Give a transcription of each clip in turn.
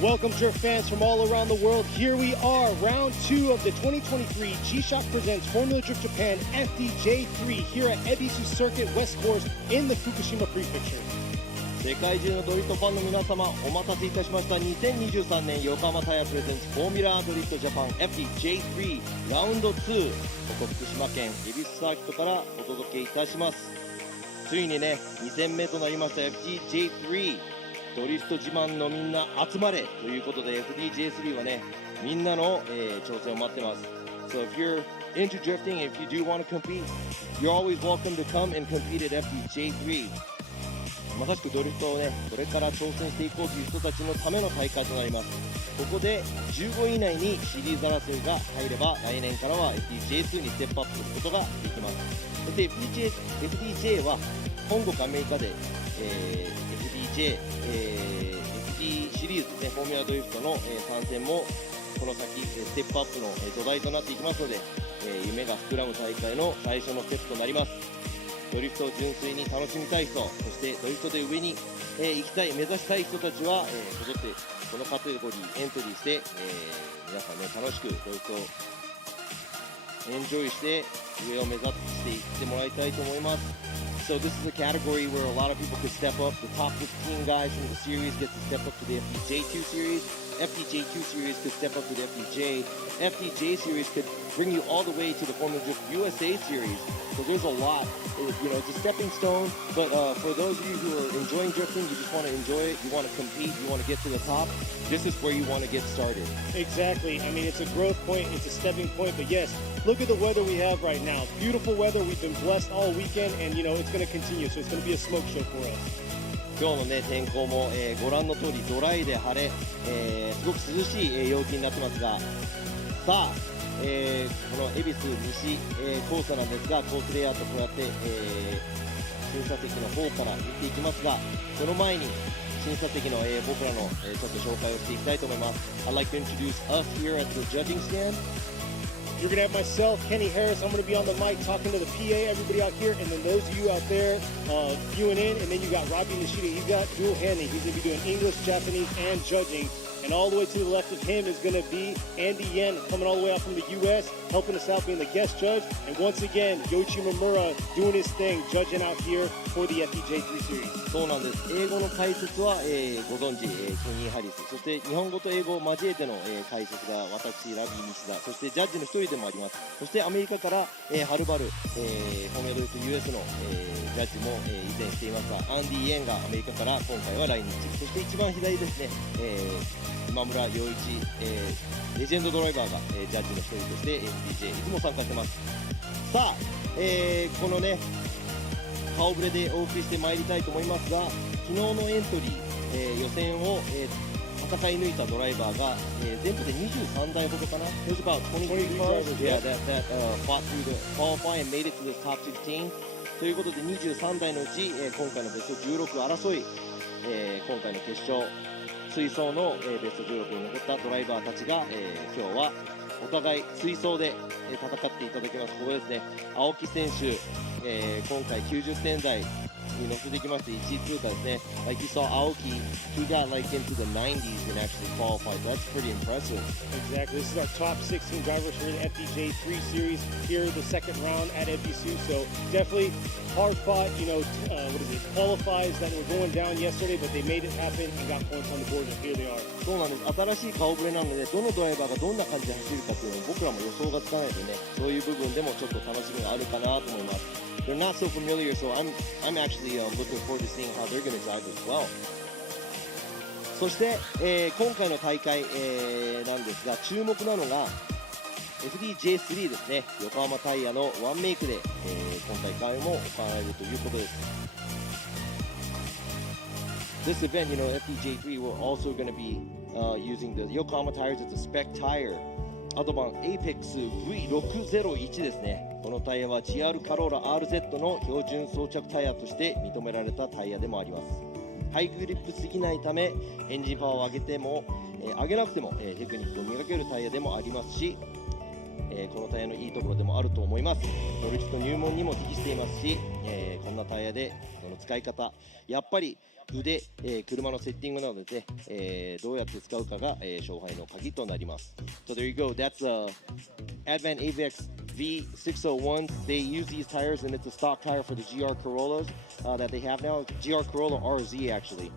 Welcome, Drift fans from all around the world. Here we are, round 2 of the 2023 G-Shock Presents Formula Drift Japan FDJ3 here at EBISU Circuit West Course in the Fukushima Prefecture. 世界中のドリフトファンの皆様、お待たせいたしました。2023年横浜タイヤプレゼンツフォーミュラードリフトジャパン FDJ3 ラウンド2、ここ福島県恵比寿サーキットからお届けいたします。ついにね、2戦目となりました FDJ3 ドリフト自慢のみんな集まれということで FDJ3 はね、みんなの、挑戦を待ってます。So if you're into drifting, if you do want to compete, you're always welcome to come and compete at FDJ3。まさしくドリフトをね、これから挑戦していこうという人たちのための大会となります。ここで15位以内にシリーズ争いが入れば、来年からは FDJ2 にステップアップすることができます。そして FDJ は本国アメリカで、FD シリーズですね、フォーミュラドリフトの、参戦もこの先ステップアップの土台となっていきますので、夢が膨らむ大会の最初のステップとなります。ドリフトを純粋に楽しみたい人、そしてドリフトで上に、行きたい、目指したい人たちは、こぞってこのカテゴリーエントリーして、皆さんね、楽しくドリフトをエンジョイして上を目指していってもらいたいと思います。So this is a category where a lot of people could step up. The top 15 guys from the series get to step up to the FDJ2 series. FDJ2 series could step up to the FDJ. FDJ series could bring you all the way to the Formula Drift USA series. So there's a lot. You know, it's a stepping stone. But for those of you who are enjoying drifting, you just want to enjoy it, you want to compete, you want to get to the top, this is where you want to get started. Exactly. I mean, it's a growth point, it's a stepping point. But yes, look at the weather we have right now. Beautiful weather. We've been blessed all weekend, and you know it's going to continue. So it's going to be a smoke show for us. 今日のね、天候も、ご覧の通りドライで晴れ、すごく涼しい、陽気になってますが、さあ、この恵比寿西、コースなんですが、コースレイアウトこうやって、審査席の方から見ていきますが、その前に審査席の、僕らの、ちょっと紹介をしていきたいと思います。I'd like to introduce us here at the judging stand. You're going to have myself, Kenny Harris. I'm going to be on the mic talking to the PA, everybody out here, and then those of you out there viewing in. And then you got Robbie Nishida. He's got dual handing. He's going to be doing English, Japanese, and judging. And all the way to the left of him is going to be Andy Yen, coming all the way out from the U.S., helping us out, being the guest judge. And once again, Yoichi Mamura doing his thing, judging out here for the FDJ3 series. そうなんです。英語の解説は、ご存知、ケニー・ハリス、そして日本語と英語を交えての、解説が私、ラビー西田、そしてジャッジの一人でもあります。そしてアメリカから、はるばる、フォーミュラドリフト US の、ジャッジも、以前していますが、アンディ・イエンがアメリカから今回は来日、そして一番左ですね、今村洋一、レジェンドドライバーが、ジャッジの一人として FDJ いつも参加してます。さあ、このね顔ぶれでお送りしてまいりたいと思いますが、昨日のエントリー、予選を、戦い抜いたドライバーが、全部で23台ほどかな。There's about 23 cars that fought through the qualify and made it to the top 15 ということで23台のうち、今回のベスト16争い、今回の決勝追走の、ベスト16に残ったドライバーたちが、今日はお互い追走で、戦っていただきます。ここですね、青木選手、今回90点台に乗せてきまして1位通過ですね。Like you saw Aoki, he got like into the 90s and actually qualified. That's pretty impressive. Exactly. This is our top 16 drivers for the FDJ3 series here, the second round at EBISU. So definitely hard fought. You know, qualifies that were going down yesterday, but they made it happen and got points on the board. And here they are. そうなんです。新しい顔ぶれなので、どのドライバーがどんな感じで走るかっていうのを僕らも予想がつかないのでね、そういう部分でもちょっと楽しみがあるかなと思います。They're not so familiar, so I'm actually looking forward to seeing how they're going to drive as well. そして、今回の大会、なんですが、注目なのが FDJ3 ですね。横浜タイヤのワンメイクで、今大会も行われるということです。This event, you know, FDJ3 we're also going to be using the Yokohama tires as a spec tire. あとAPEX V601 ですね。このタイヤは GR カローラ RZ の標準装着タイヤとして認められたタイヤでもあります。ハイグリップすぎないためエンジンパワーを上げても、上げなくても、テクニックを磨けるタイヤでもありますし、このタイヤのいいところでもあると思います。ドリフト入門にも適していますし、こんなタイヤでこの使い方、やっぱり腕、車のセッティングなどで、どうやって使うかが、勝敗の鍵となります。So there you go. That's Advent AVX V601s. They use these tires, and it's a stock tire for the GR Corollas that they have now. GR Corolla RZ actually.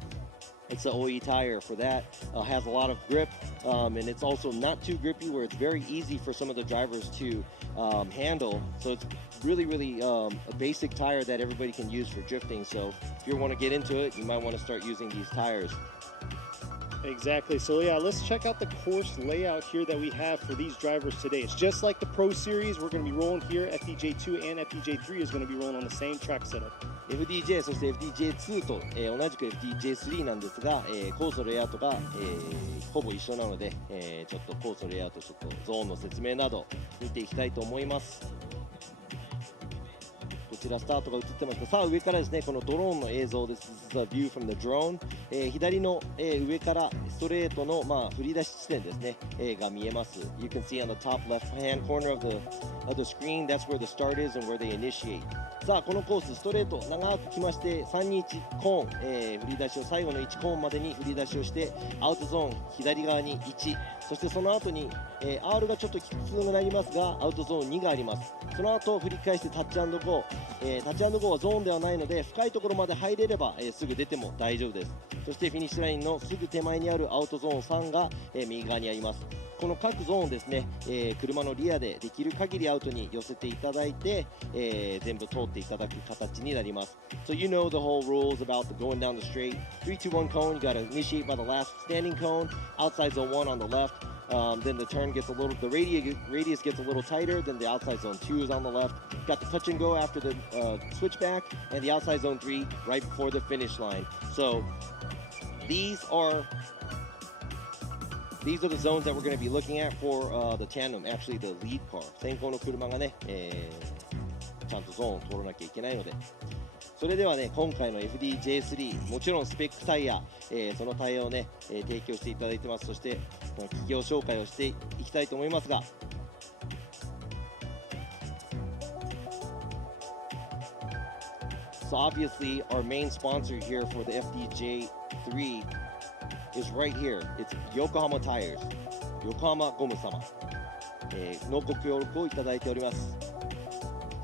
It's an OE tire for that. Has a lot of grip, and it's also not too grippy, where it's very easy for some of the drivers to handle. So it's really a basic tire that everybody can use for drifting. So if you want to get into it, you might want to start using these tires. Exactly. So yeah, let's check out the course layout here that we have for these drivers today. It's just like the Pro Series. We're going to be rolling here. FDJ2 and FDJ3 is going to be rolling on the same track setup. FDJ そして FDJ2 と、同じく FDJ3 なんですが、コースのレイアウトが、ほぼ一緒なので、ちょっとコースのレイアウト、ちょっとゾーンの説明など見ていきたいと思います。こちらスタートが映ってますが、さあ上からですね、このドローンの映像です。This is a view from the drone。左の、上からストレートの、振り出し地点ですね、が見えます。You can see on the top left hand corner of the screen, that's where the start is and where they initiate。さあこのコースストレート長く来まして、321コーン、振り出しを最後の1コーンまでに振り出しをして、アウトゾーン左側に1、そしてその後に、R がちょっときつくなりますが、アウトゾーン2があります。その後振り返してタッチ&ゴー、タッチ&ゴーはゾーンではないので、深いところまで入れれば、すぐ出ても大丈夫です。そしてフィニッシュラインのすぐ手前にあるアウトゾーン3が、右側にあります。この各ゾーンですね、車のリアでできる限りアウトに寄せていただいて、全部通っていただく形になります。So you know the whole rules about the going down the straight. 3-2-1 cone, you got to initiate by the last standing cone, outside zone 1 on the left. Then the turn gets a little, the radius gets a little tighter, then the outside zone 2 is on the left. Got the touch and go after the switchback, and the outside zone 3 right before the finish line. So these are the zones that we're going to be looking at for the tandem, actually the lead car. 先行の車がね、ちゃんとゾーンを通らなきゃいけないので。それではね、今回の FDJ3、もちろんスペックタイヤ、そのタイヤをね、提供していただいてます。そして、この企業紹介をしていきたいと思いますが、So obviously, our main sponsor here for the FDJ3 is right here. It's Yokohama Tires. 横浜ゴム様、のご協力をいただいております。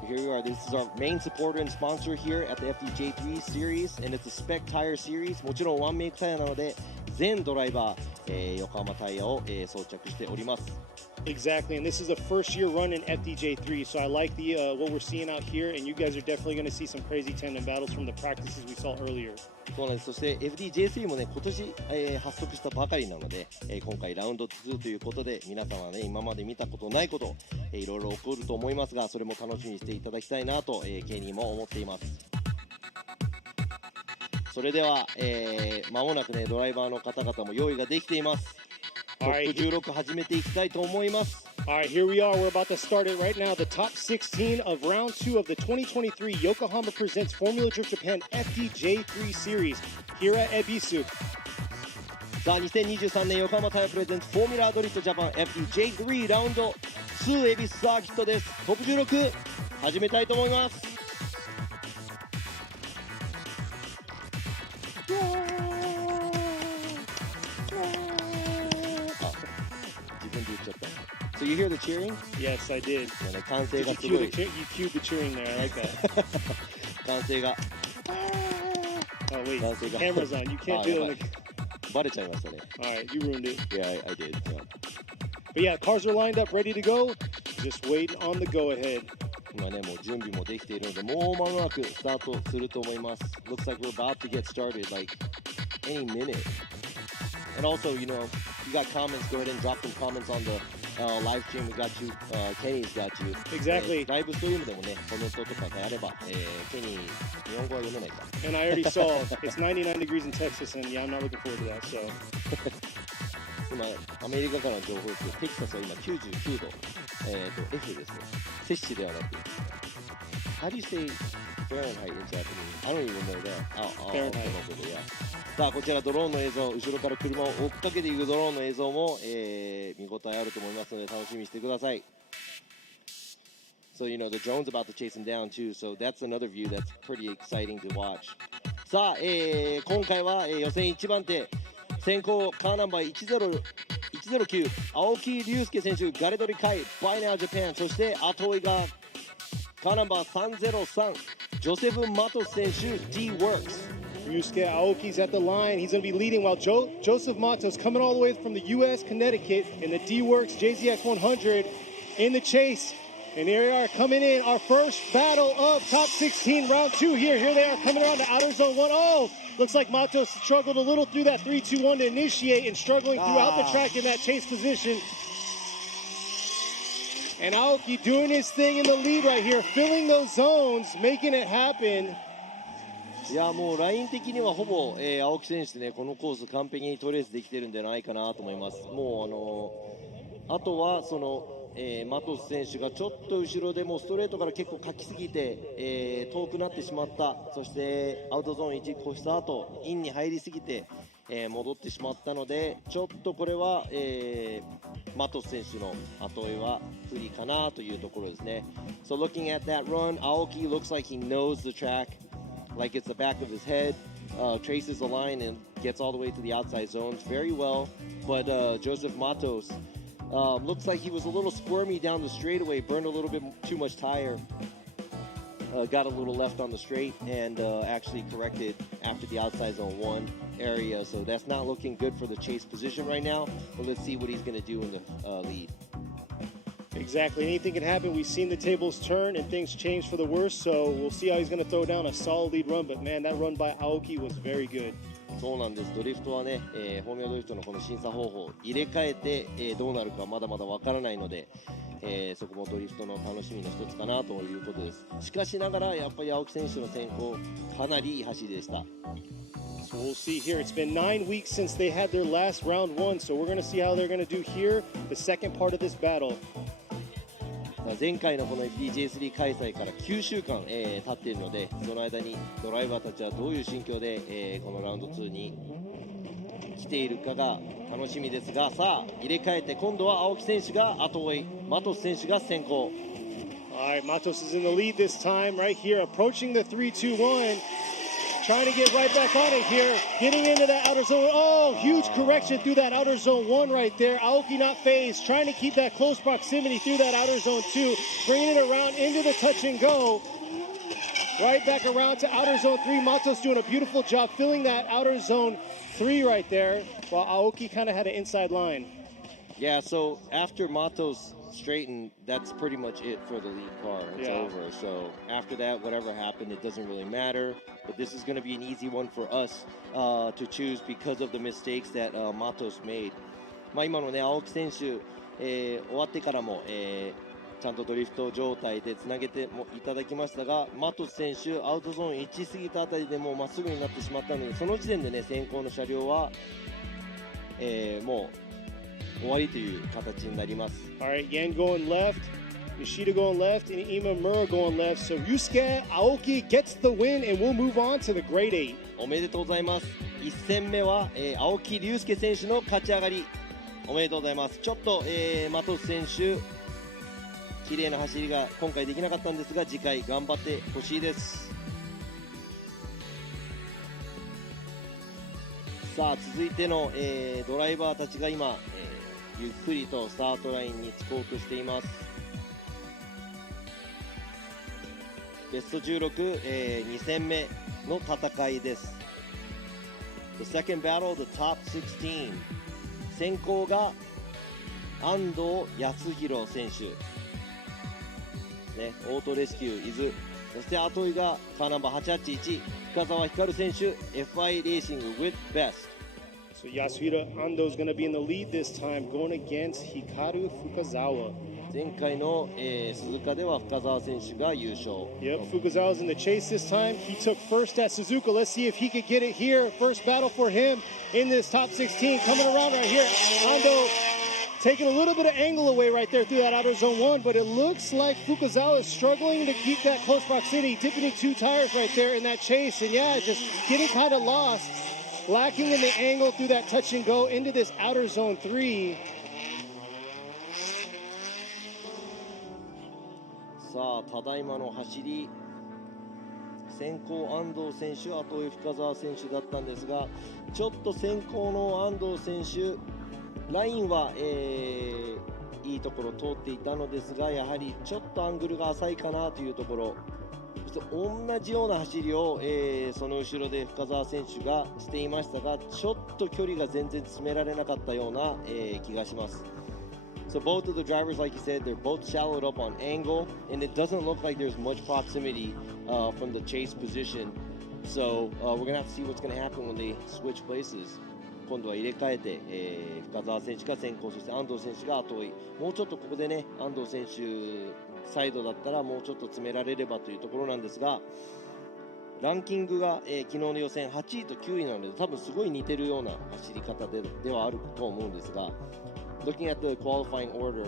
Here we are. This is our main supporter and sponsor here at the FDJ3 series, and it's a spec tire series. もちろんワンメイクタイヤなので、全ドライバー、横浜タイヤを、装着しております。Exactly, and this is the first year run in FDJ3, so I like the what we're seeing out here, and you guys are definitely going to see some crazy tandem battles from the practices we saw earlier. そうなんです。そして FDJ3 もね、今年、発足したばかりなので、今回ラウンド2ということで、皆様はね、今まで見たことないこと、いろいろ起こると思いますが、それも楽しみにしていただきたいなと、ケニーも思っています。それでは、間もなくね、ドライバーの方々も用意ができています。トップ16始めていきたいと思います。Alright, here we are. We're about to start it right now. The top 16 of round 2 of the 2023 Yokohama Presents Formula Drift Japan FDJ3 Series here at EBISU. さあ、2023年横浜タイヤプレゼンツフォーミュラードリフトジャパン FDJ3 ラウンド2エビスサーキットです。トップ16始めたいと思います。So you hear the cheering? Yes, I did. 歓声がすごい。You cued the cheering there. I like that. 歓声が。Oh wait, camera's on. You can't do it. バレちゃいましたね。Alright, you ruined it. Yeah, I did. Yeah. But yeah, cars are lined up, ready to go. Just waiting on the go ahead. 今ね、もう準備もできているので、もう間もなくスタートすると思います。Looks like we're about to get started, like any minute. And also, you know, you got comments, go ahead and drop some comments on the live stream. We got you. Kenny's got you. Exactly. ライブストリームでもね、コメントとかがあれば、ケニー、日本語は読めないか。And I already saw it's 99 degrees in Texas, and yeah, I'm not looking forward to that. So. 今、アメリカからの情報ですけど、テキサスは今99度。F ですね。摂氏ではなく。How do you say Fahrenheit in Japanese? I don't even know that. Fahrenheit. さあ、こちらドローンの映像、後ろから車を追っかけていくドローンの映像も、見応えあると思いますので楽しみにしてください。So, you know, the drone's about to chase him down too. So that's another view that's pretty exciting to watch. さあ、今回は、予選1番手、先行カーナンバー109、青木隆介選手、ガレドリカイ、バイナージャパン、そして後追いがカーナンバー303、ジョセフ・マトス選手、D-Works。Ryusuke Aoki's at the line. He's going to be leading while Joseph Matos coming all the way from the U.S., Connecticut, in the D-Works JZX 100 in the chase. And here they are coming in. Our first battle of top 16, round 2 here. Here they are coming around the outer zone 1. Oh, looks like Matos struggled a little through that 3-2-1 to initiate and struggling throughout the track in that chase position. And Aoki doing his thing in the lead right here, filling those zones, making it happen. いやもうライン的にはほぼ、青木選手ねこのコース完璧にトレースできてるんじゃないかなと思います。もうあとはその、マトス選手がちょっと後ろでもうストレートから結構かきすぎて、遠くなってしまった。そしてアウトゾーン1越した後インに入りすぎて、戻ってしまったのでちょっとこれは、マトス選手の後追いは不利かなというところですね。So looking at that run, Aoki looks like he knows the track.Like it's the back of his head, traces the line and gets all the way to the outside zones very well. But Joseph Matos looks like he was a little squirmy down the straightaway, burned a little bit too much tire, got a little left on the straight, and actually corrected after the outside zone 1 area. So that's not looking good for the chase position right now. But let's see what he's going to do in the lead. Exactly. Anything can happen. We've seen the tables turn and things change for the worse. So we'll see how he's going to throw down a solid lead run. But man, that run by Aoki was very good. そうなんです。ドリフトはね、フォーミュラドリフトのこの審査方法入れ替えて、どうなるかまだまだわからないので、そこもドリフトの楽しみの一つかなということです。しかしながらやっぱり青木選手の先行かなりいい走りでした。So we'll see here. It's been 9 weeks since they had their last round 1. So we're going to see how they're going to do here, the second part of this battle.前回のこの FDJ3 開催から9週間、経っているのでその間にドライバーたちはどういう心境で、このラウンド2に来ているかが楽しみですが、さあ入れ替えて今度は青木選手が後追い、マトス選手が先行。All right, Matos is in the lead this time right here, approaching the 3-2-1. Trying to get right back on it here, getting into that outer zone. Oh, huge correction through that outer zone 1 right there. Aoki not phased, trying to keep that close proximity through that outer zone 2, bringing it around into the touch and go. Right back around to outer zone 3. Matos doing a beautiful job filling that outer zone 3 right there, while Aoki kind of had an inside line. Yeah, so after Matos straightened, that's pretty much it for the lead car. It's over. So after that, whatever happened, it doesn't really matter. But this is going to be an easy one for us to choose because of the mistakes that Matos made. まあ今のね青木選手、終わってからも、ちゃんとドリフト状態でつなげてもいただきましたが、マトス選手アウトゾーン1過ぎたあたりでもうまっすぐになってしまったので、その時点でね先行の車両は、もう終わりという形になります。All right, Yan going left, Yoshida going left, and Imamura going left. So Ryusuke Aoki gets the win, and we'll move on to the grade 8. おめでとうございます。1戦目は、青木隆介選手の勝ち上がり。おめでとうございます。ちょっと、マトス選手綺麗な走りが今回できなかったんですが、次回頑張ってほしいです。さあ続いての、ドライバーたちが今、ゆっくりとスタートラインに着こうとしています。ベスト16、2戦目の戦いです。The second battle, the top 16。先行が安藤康弘選手、ね、オートレスキュー伊豆、そして後追いがカーナンバー881深澤光選手 FI レーシング with best. So Yasuhiro Ando is going to be in the lead this time, going against Hikaru Fukazawa. 前回の、鈴鹿では深澤選手が優勝。Yep, Fukazawa's in the chase this time. He took first at Suzuka. Let's see if he could get it here. First battle for him in this top 16. Coming around right here. Ando taking a little bit of angle away right there through that outer zone 1, but it looks like Fukazawa is struggling to keep that close proximity, dipping 2 tires right there in that chase. And yeah, just getting kind of lost, lacking in the angle through that touch and go into this outer zone 3. ささあただいまの走り、先行安藤選手、後追い深澤選手だったんですが、ちょっと先行の安藤選手ラインは、いいところ通っていたのですが、やはりちょっとアングルが浅いかなというところ。そして同じような走りを、その後ろで深澤選手がしていましたが、ちょっと距離が全然詰められなかったような、気がします。So both of the drivers, like you said, they're both shallowed up on angle, and it doesn't look like there's much proximity from the chase position. So we're going to have to see what's going to happen when they switch places. 今度は入れ替えて、深澤選手が先行、そして安藤選手が後追い。もうちょっとここでね、安藤選手サイドだったらもうちょっと詰められればというところなんですが、ランキングが、昨日の予選8位と9位なので、多分すごい似てるような走り方ではあると思うんですが、Looking at the qualifying order,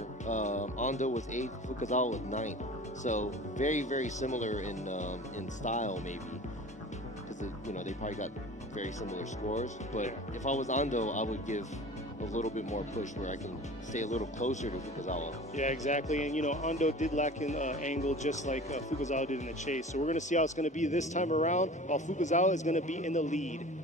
Ando was 8th, Fukuzawa was 9th. So very, very similar in style, maybe, because they probably got very similar scores. But if I was Ando, I would give a little bit more push where I can stay a little closer to Fukuzawa. Yeah, exactly. And Ando did lack in angle just like Fukuzawa did in the chase. So we're going to see how it's going to be this time around, while Fukuzawa is going to be in the lead.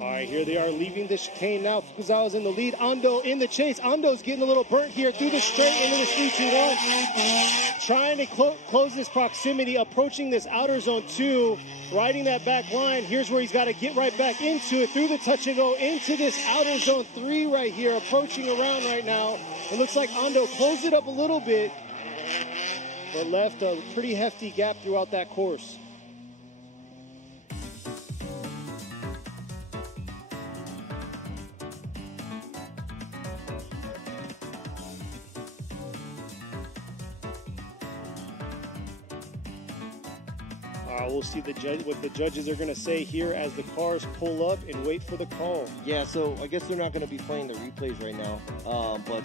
All right, here they are leaving the chicane now. Fukuzawa's in the lead. Ando in the chase. Ando's getting a little burnt here through the straight into the 3-2-1. Trying to close this proximity, approaching this outer zone 2, riding that back line. Here's where he's got to get right back into it, through the touch and go, into this outer zone 3 right here, approaching around right now. It looks like Ando closed it up a little bit, but left a pretty hefty gap throughout that course. We'll see what the judges are going to say here as the cars pull up and wait for the call. Yeah, so I guess they're not going to be playing the replays right now, but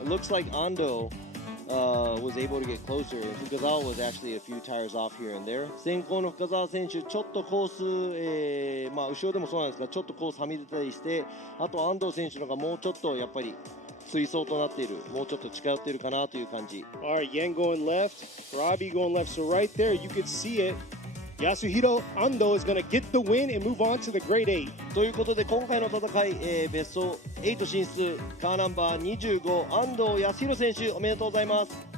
it looks like Ando was able to get closer. Fukuzawa was actually a few tires off here and there. 先行の深澤選手、ちょっとコース、後ろでもそうなんですが、ちょっとコースはみ出たりして、あと安藤選手のがもうちょっとやっぱり追走となっている、もうちょっと近寄っているかなという感じ。All right, Yen going left, Robbie going left. So right there, you could see it. Yasuhiro Ando is going to get the win and move on to the grade 8. ということで今回の戦い、ベスト8進出、カーナンバー25、安藤康弘選手、おめでとうございます。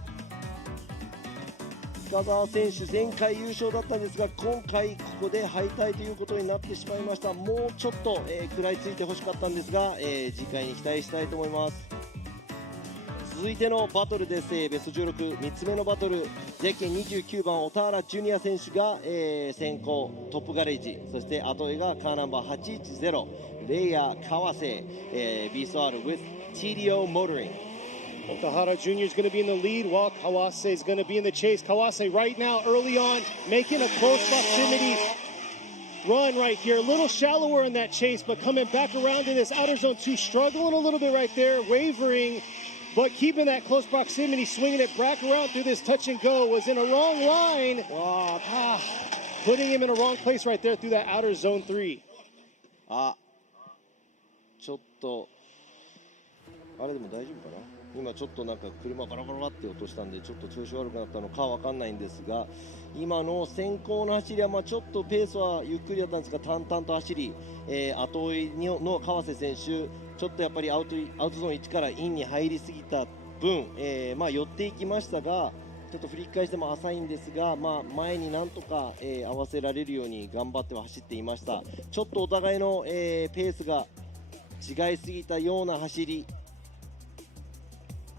深澤選手、前回優勝だったんですが、今回ここで敗退ということになってしまいました。もうちょっと、食らいついてほしかったんですが、次回に期待したいと思います。続いてのバトルです。ベスト16、3つ目のバトル、ゼッケン29番、小田原ジュニア選手が、先行、トップガレージ、そして後追いがカーナンバー810、レイヤー川瀬、BSR with TDO Motoring. Otahara Jr. is going to be in the lead while Kawase is going to be in the chase. Kawase right now, early on, making a close proximity run right here. A little shallower in that chase, but coming back around in this outer zone 2, struggling a little bit right there, wavering, but keeping that close proximity, swinging it back around through this touch and go. Was in a wrong line. Putting him in a wrong place right there through that outer zone 3. ちょっとあれでも大丈夫かな。今ちょっとなんか車ガラガラって落としたんでちょっと調子悪くなったのかわかんないんですが、今の先行の走りはちょっとペースはゆっくりだったんですが、淡々と走り、後追いの川瀬選手、ちょっとやっぱりアウトゾーン1からインに入りすぎた分、寄っていきましたが、ちょっと振り返しても浅いんですが、前になんとか、合わせられるように頑張っては走っていました。ちょっとお互いの、ペースが違いすぎたような走り。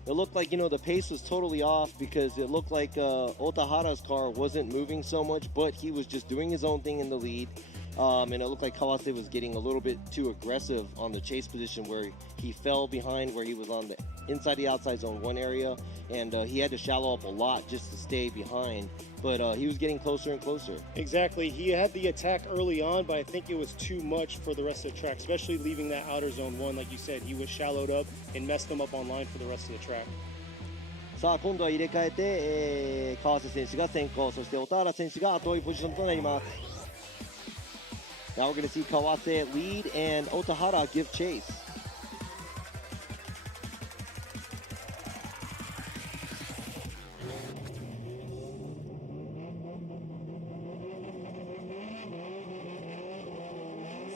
It looked like, the pace was totally off because it looked like Otahara's car wasn't moving so much, but he was just doing his own thing in the lead. And it looked like Kawase was getting a little bit too aggressive on the chase position where he fell behind, where he was on the inside the outside zone 1 area, and he had to shallow up a lot just to stay behind. But he was getting closer and closer. Exactly. He had the attack early on, but I think it was too much for the rest of the track, especially leaving that outer zone 1. Like you said, he was shallowed up and messed them up on line for the rest of the track. さあ今度は入れ替えて、川瀬選手が先行、そして小田原選手が後追いポジションとなります。Now we're going to see Kawase lead and Otahara give chase.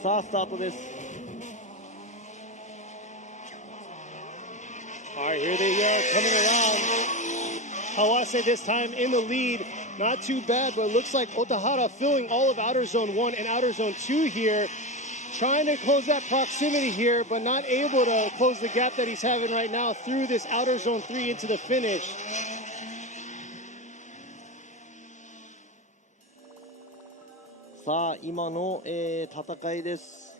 Sa start this. All right, here they are coming around. Kawase this time in the lead. Not too bad, but it looks like Otahara filling all of outer zone 1 and outer zone 2 here. Trying to close that proximity here, but not able to close the gap that he's having right now through this outer zone 3 into the finish. Saあ今の、戦いです。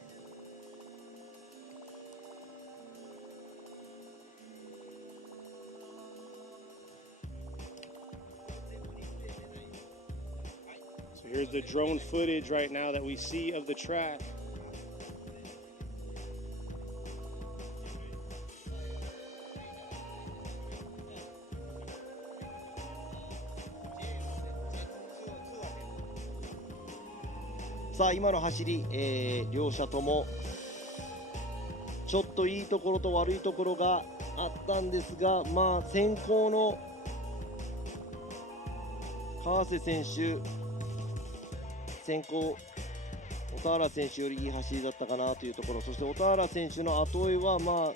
So here's the drone footage right now that we see of the track.さあ今の走り、両者ともちょっといいところと悪いところがあったんですが、まあ先行の川瀬選手、先行小田原選手よりいい走りだったかなというところ、そして小田原選手の後追いはまあ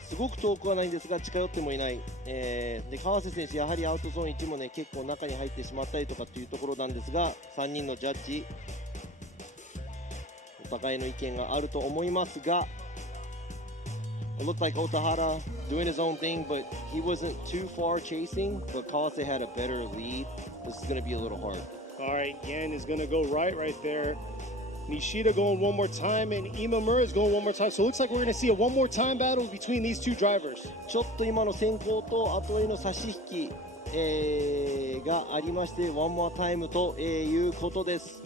すごく遠くはないんですが近寄ってもいない、で川瀬選手やはりアウトゾーン1もね結構中に入ってしまったりとかっていうところなんですが、3人のジャッジお互いの意見があると思いますが、 It looked like Otahara doing his own thing, but he wasn't too far chasing, but Kawase had a better lead. This is going to be a little hard. All right, Yen is going to go right there. Nishida going one more time, and Imamura is going one more time. So it looks like we're going to see a one more time battle between these two drivers. ちょっと今の先行と後追いの差し引き、がありまして、ワンモアタイムと、いうことです。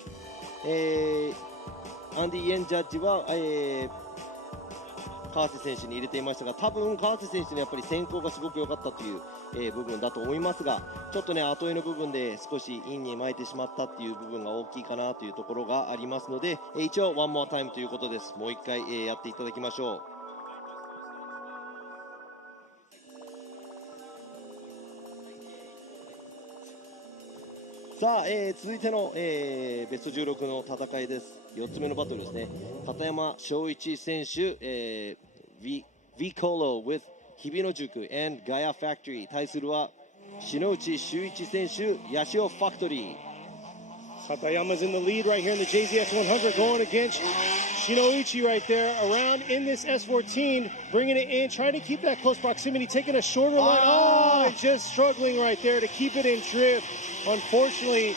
アンディ・イエンジャッジは、川瀬選手に入れていましたが、多分川瀬選手のやっぱり先行がすごく良かったという、部分だと思いますが、ちょっとね後追いの部分で少しインに巻いてしまったっていう部分が大きいかなというところがありますので、一応ワンモアタイムということです。もう一回、やっていただきましょう。さあ、続いての、ベスト16の戦いです。4つ目のバトルですね。片山翔一選手、V Colo with 日比野塾 and Gaia Factory 対するは篠内修一選手、ヤシオファクトリー。 Katayama's in the lead right here in the JZS 100 going against Shinoichi right there around in this S14, bringing it in, trying to keep that close proximity, taking a shorter line. Oh, just struggling right there to keep it in drift. Unfortunately,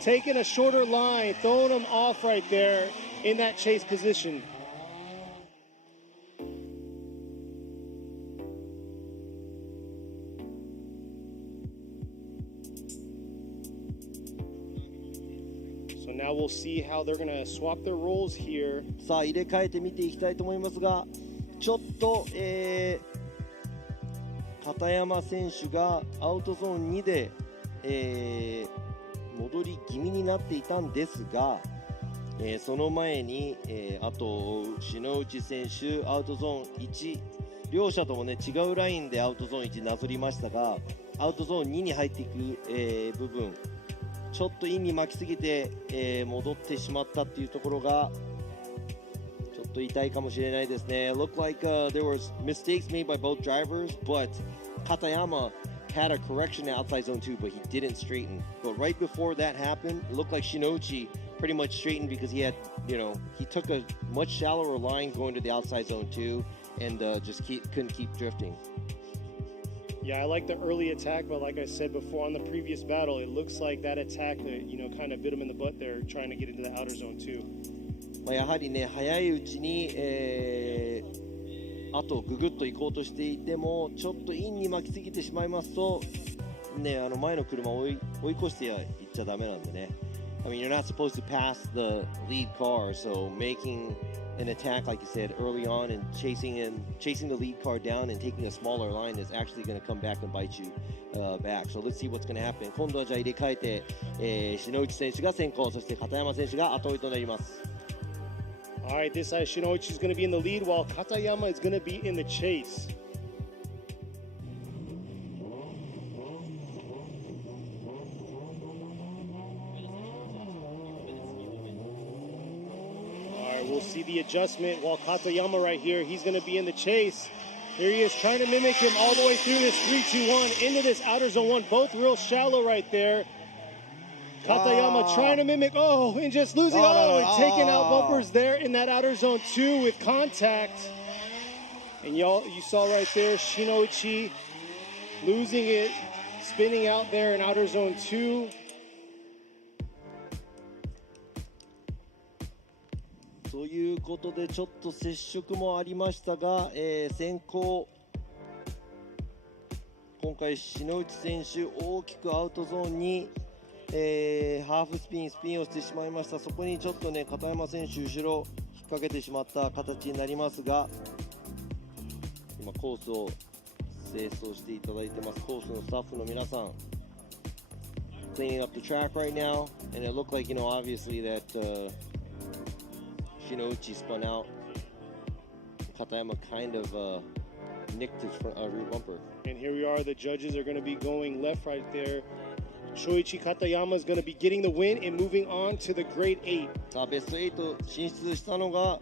taking a shorter line, throwing him off right there in that chase position. So now we'll see how they're going to swap their roles here. さあ入れ替えて見ていきたいと思いますが、ちょっと、片山選手がアウトゾーン2で、戻り気味になっていたんですが、その前に、あと篠内選手アウトゾーン1、両者ともね違うラインでアウトゾーン1なぞりましたが、アウトゾーン2に入っていく、部分ちょっとインに巻きすぎて、戻ってしまったっていうところがちょっと痛いかもしれないですね。 Looked like, there was mistakes made by both drivers, but Katayama had a correction outside zone 2, but he didn't straighten. But right before that happened, it looked like Shinoichi pretty much straightened because he had, he took a much shallower line going to the outside zone 2 and just couldn't keep drifting. Yeah, I like the early attack, but like I said before on the previous battle, it looks like that attack that, kind of bit him in the butt there, trying to get into the outer zone 2. やはりね、早いうちに、あとググッと行こうとしていてもちょっとインに巻きすぎてしまいますと、ね、前の車を追い越していっちゃダメなんでね。I mean, you're not supposed to pass the lead car, so making an attack, like you said, early on and chasing the lead car down and taking a smaller line is actually going to come back and bite you back. So let's see what's going to happen. 今度はじゃあ入れ替えて、篠内選手が先行、そして片山選手が後追いとなります。All right, this side, Shinoichi is going to be in the lead while Katayama is going to be in the chase. All right, we'll see the adjustment while Katayama right here, he's going to be in the chase. Here he is trying to mimic him all the way through this 3-2-1 into this outer zone 1, both real shallow right there. Katayama trying to mimic, and just losing, and taking out bumpers there in that outer zone 2 with contact. And you saw right there, Shinoichi losing it, spinning out there in outer zone 2.ということでちょっと接触もありましたが、先行今回篠内選手大きくアウトゾーンにハーフスピンをしてしまいました。そこにちょっとね片山選手後ろ引っ掛けてしまった形になりますが、今コースを清掃していただいてます。コースのスタッフの皆さん cleaning up the track right now, and it looked like, obviously that Shinoichi spun out. Katayama kind of nicked his rear bumper. And here we are, the judges are going to be going left right there. Shoichi Katayama is going to be getting the win and moving on to the grade 8. さあベスト8進出したのが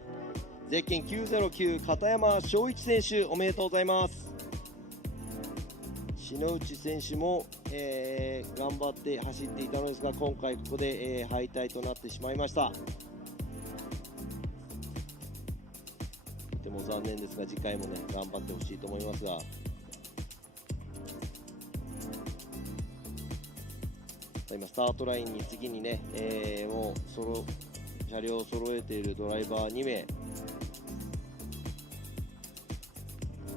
ゼッケン909片山翔一選手、おめでとうございます。篠内選手も、頑張って走っていたのですが、今回ここで、敗退となってしまいました。とても残念ですが、次回もね頑張ってほしいと思いますが、今スタートラインに次にね、もう車両を揃えているドライバー2名。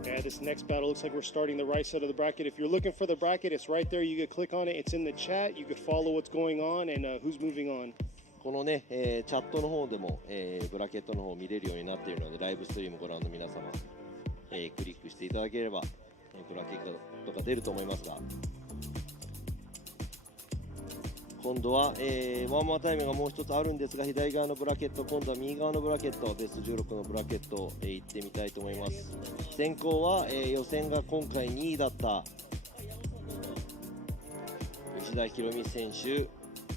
Yeah, this next battle looks like we're starting the right side of the bracket. If you're looking for the bracket, it's right there. You can click on it. It's in the chat. You can follow what's going on and who's moving on. このね、チャットの方でも、ブラケットの方を見れるようになっているので、ライブストリームご覧の皆様、クリックしていただければ、ブラケットが出ると思いますが、今度は、ワンマンタイムがもう一つあるんですが、左側のブラケット、今度は右側のブラケット、ベスト16のブラケット、行ってみたいと思います。先行は、予選が今回2位だった吉田弘美選手、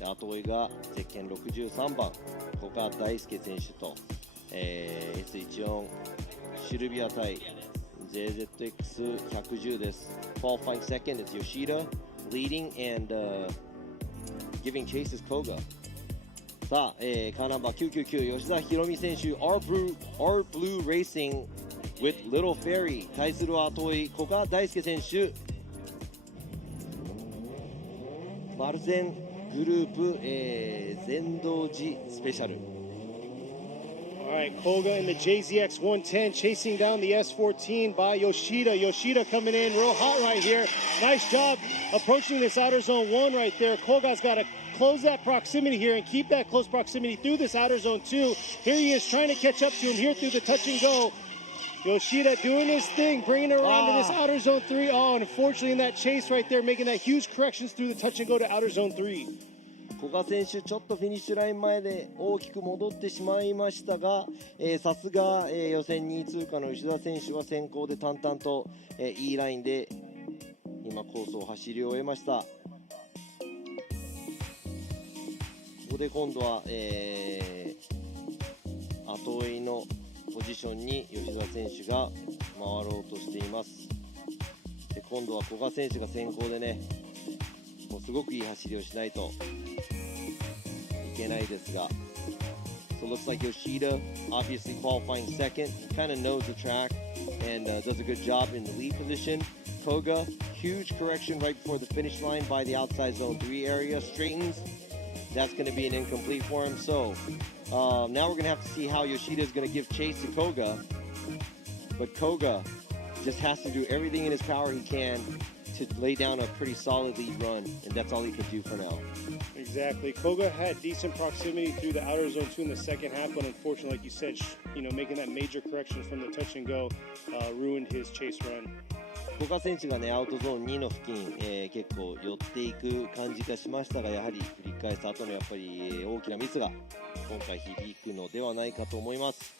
後追いがゼッケン63番古賀大輔選手と、S14 シルビア対 JZX110 です。Qualifying second is Yoshida leading and、giving chase is Koga。 さあ、カーナンバー999吉田弘美選手 R Blue Racing with Little Ferry 対するは後追い古賀大輔選手、マルゼングループ、全道寺スペシャル。 Alright, Koga in the JZX 110 chasing down the S14 by Yoshida. Yoshida coming in real hot right here. Nice job approaching this outer zone 1 right there. Koga's got to close that proximity here and keep that close proximity through this outer zone 2. Here he is trying to catch up to him here through the touch and go. Yoshida doing his thing, bringing it around to this outer zone 3. And unfortunately in that chase right there, making that huge corrections through the touch and go to outer zone 3. 古賀選手ちょっとフィニッシュライン前で大きく戻ってしまいましたが、さすが、予選2位通過の吉田選手は先行で淡々と、いいラインで今コースを走り終えました。ここで今度は、後追いのポジションに吉田選手が回ろうとしています。で今度は古賀選手が先行でね、もうすごくいい走りをしないといけないですが、 So it looks like Yoshida obviously qualifying second, kind of knows the track and does a good job in the lead position. Koga, huge correction right before the finish line by the outside zone 3 area, straightens. That's going to be an incomplete for him. So now we're going to have to see how Yoshida is going to give chase to Koga, but Koga just has to do everything in his power he can to lay down a pretty solid lead run, and that's all he can do for now. Exactly. Koga had decent proximity through the outer zone 2 in the second half, but unfortunately, like you said, making that major correction from the touch and go ruined his chase run. 古賀選手がねアウトゾーン2の付近、結構寄っていく感じがしましたが、やはり振り返した後のやっぱり、大きなミスが今回響くのではないかと思います。